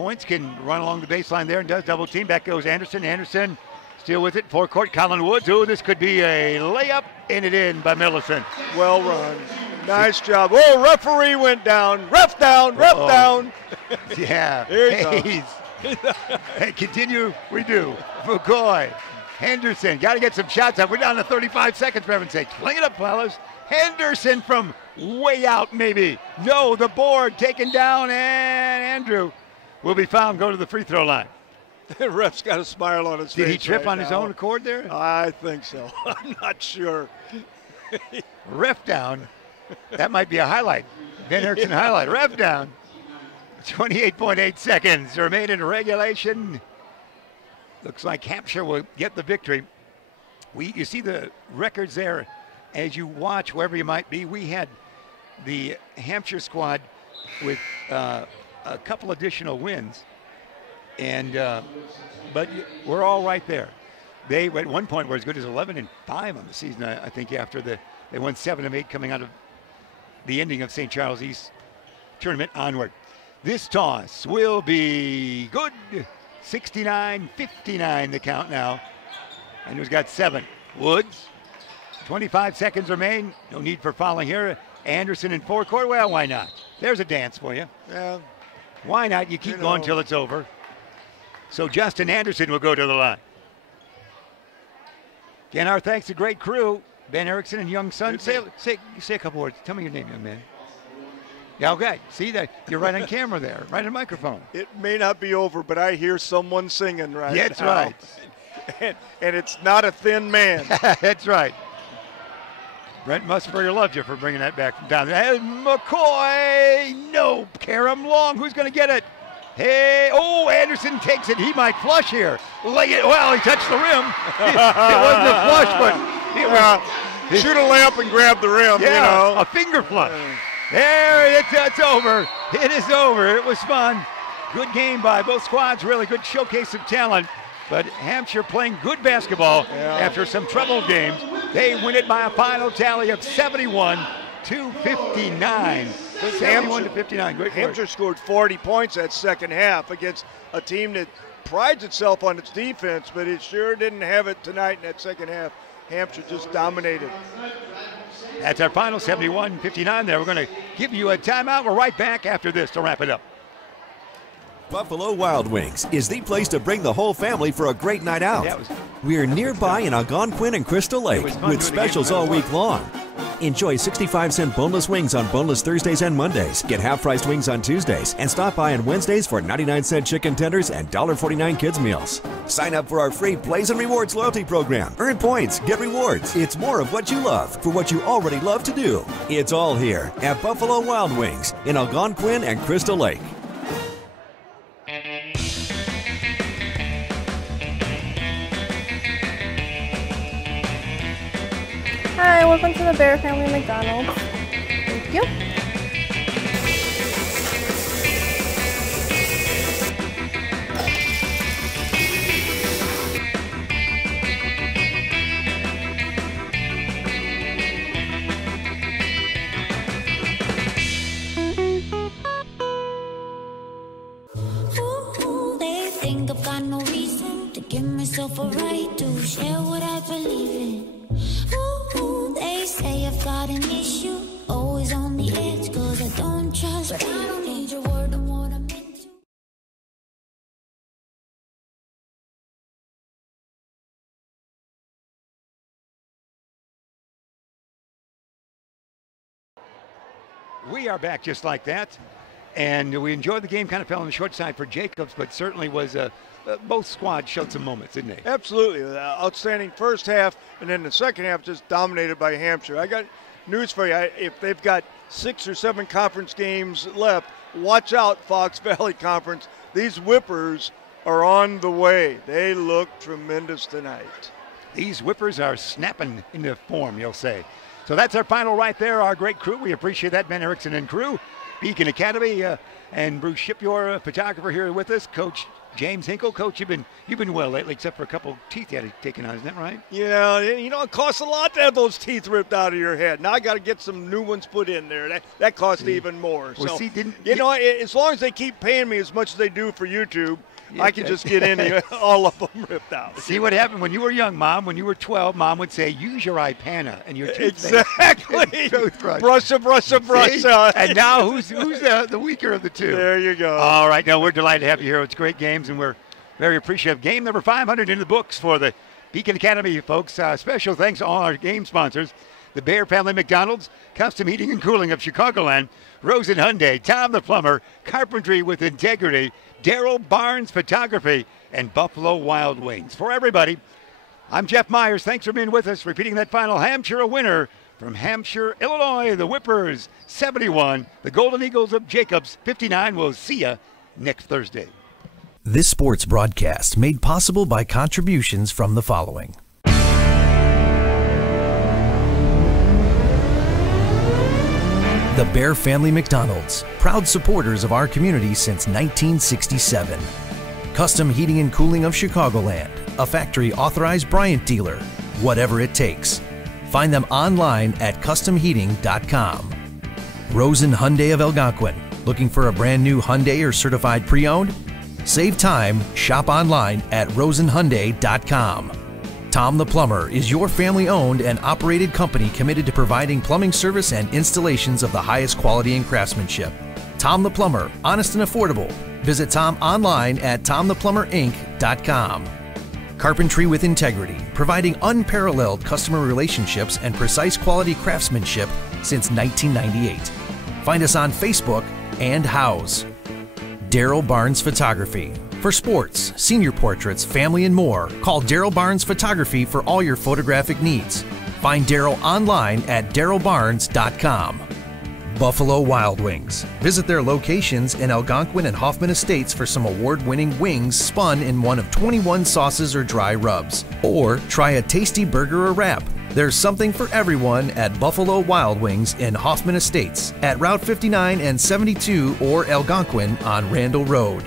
points can run along the baseline there and does double team. Back goes Anderson. Anderson still with it. Forecourt, Colin Woods. Oh, this could be a layup, and it in by Millicent. Well run. Nice job. Oh, referee went down. Ref down. Ref down. Yeah. Here he Hey, continue. We do. McCoy. Henderson. Got to get some shots up. We're down to 35 seconds, for heaven's sake. Fling it up, fellas. Henderson from way out, maybe. No, the board taken down, and Andrew will be fouled. Go to the free throw line. The ref's got a smile on his face. Did he trip right on his now. own accord there? I think so. I'm not sure. Ref down. That might be a highlight. Ben Erickson highlight. Ref down. 28.8 seconds remain in regulation. Looks like Hampshire will get the victory. You see the records there as you watch wherever you might be. We had the Hampshire squad with a couple additional wins, and but we're all right there. They at one point were as good as 11-5 on the season. I think after they won 7 of 8 coming out of the ending of St. Charles East tournament onward. This toss will be good. 69-59 the count now. Andrew's got 7. Woods, 25 seconds remain. No need for fouling here. Anderson in forecourt. Well, why not? There's a dance for you. Yeah. Why not? You keep going till it's over. So Justin Anderson will go to the line. Again, our thanks to great crew. Ben Erickson and Young Son. Say a couple words. Tell me your name, young man. Yeah, okay. See that you're right on camera there, right on the microphone. It may not be over, but I hear someone singing right now. That's right. And it's not a thin man. That's right. Brent Musburger loved you for bringing that back from down there. McCoy, no, Karam Long, who's going to get it? Hey, oh, Anderson takes it. He might flush here. Lay it. Well, he touched the rim. It wasn't a flush, but it was. Shoot a layup and grab the rim, Yeah, you know. a finger flush. There, it's over. It is over. It was fun. Good game by both squads. Really good showcase of talent. But Hampshire playing good basketball after some troubled games. They win it by a final tally of 71-59. 71-59. Great Hampshire scored 40 points that second half against a team that prides itself on its defense, but it sure didn't have it tonight in that second half. Hampshire just dominated. That's our final, 71-59 there. We're going to give you a timeout. We're right back after this to wrap it up. Buffalo Wild Wings is the place to bring the whole family for a great night out. We're nearby in Algonquin and Crystal Lake with specials all week long. Enjoy 65-cent boneless wings on boneless Thursdays and Mondays. Get half-priced wings on Tuesdays. And stop by on Wednesdays for 99-cent chicken tenders and $1.49 kids meals. Sign up for our free Plays and Rewards loyalty program. Earn points, get rewards. It's more of what you love for what you already love to do. It's all here at Buffalo Wild Wings in Algonquin and Crystal Lake. Hi, welcome to the Bear Family McDonald's. Thank you. Ooh, they think I've got no reason to give myself a right to share what I believe in. Ooh, they say I've got an issue, always on the edge, 'cause I don't trust. But I don't need your word on what I'm into. We are back just like that. And we enjoyed the game. Kind of fell on the short side for Jacobs, but certainly was both squads showed some moments, didn't they? Absolutely. Outstanding first half, and then the second half just dominated by Hampshire. I got news for you. If they've got 6 or 7 conference games left, watch out, Fox Valley Conference. These Whippers are on the way. They look tremendous tonight. These Whippers are snapping into form, you'll say. So that's our final right there, our great crew. We appreciate that, Ben Erickson and crew. Beacon Academy and Bruce Ship, your photographer here with us. Coach James Hinkle, Coach, you've been well lately, except for a couple teeth you had taken out. Isn't that right? Yeah, it costs a lot to have those teeth ripped out of your head. Now I got to get some new ones put in there. That costs even more. Well, so, see, as long as they keep paying me as much as they do for YouTube, I can just get in all of them ripped out. See what happened when you were young, Mom? When you were 12, Mom would say, use your Ipana and your toothpaste. Exactly. Brush. And now who's the weaker of the two? There you go. All right. Now, we're delighted to have you here. It's great games, and we're very appreciative. Game number 500 in the books for the Beacon Academy, folks. Special thanks to all our game sponsors. The Bear Family McDonald's, Custom Heating and Cooling of Chicagoland, Rosen Hyundai, Tom the Plumber, Carpentry with Integrity, Daryl Barnes Photography, and Buffalo Wild Wings. For everybody, I'm Jeff Myers. Thanks for being with us. Repeating that final Hampshire winner from Hampshire, Illinois, the Whippers 71, the Golden Eagles of Jacobs 59. We'll see you next Thursday. This sports broadcast made possible by contributions from the following. The Bear Family McDonald's, proud supporters of our community since 1967. Custom Heating and Cooling of Chicagoland, a factory authorized Bryant dealer, whatever it takes. Find them online at customheating.com. Rosen Hyundai of Algonquin, looking for a brand new Hyundai or certified pre-owned? Save time, shop online at rosenhyundai.com. Tom the Plumber is your family-owned and operated company committed to providing plumbing service and installations of the highest quality and craftsmanship. Tom the Plumber, honest and affordable. Visit Tom online at tomtheplumberinc.com. Carpentry with Integrity, providing unparalleled customer relationships and precise quality craftsmanship since 1998. Find us on Facebook and House. Daryl Barnes Photography. For sports, senior portraits, family, and more, call Daryl Barnes Photography for all your photographic needs. Find Daryl online at darylbarnes.com. Buffalo Wild Wings. Visit their locations in Algonquin and Hoffman Estates for some award-winning wings spun in one of 21 sauces or dry rubs. Or try a tasty burger or wrap. There's something for everyone at Buffalo Wild Wings in Hoffman Estates at Route 59 and 72 or Algonquin on Randall Road.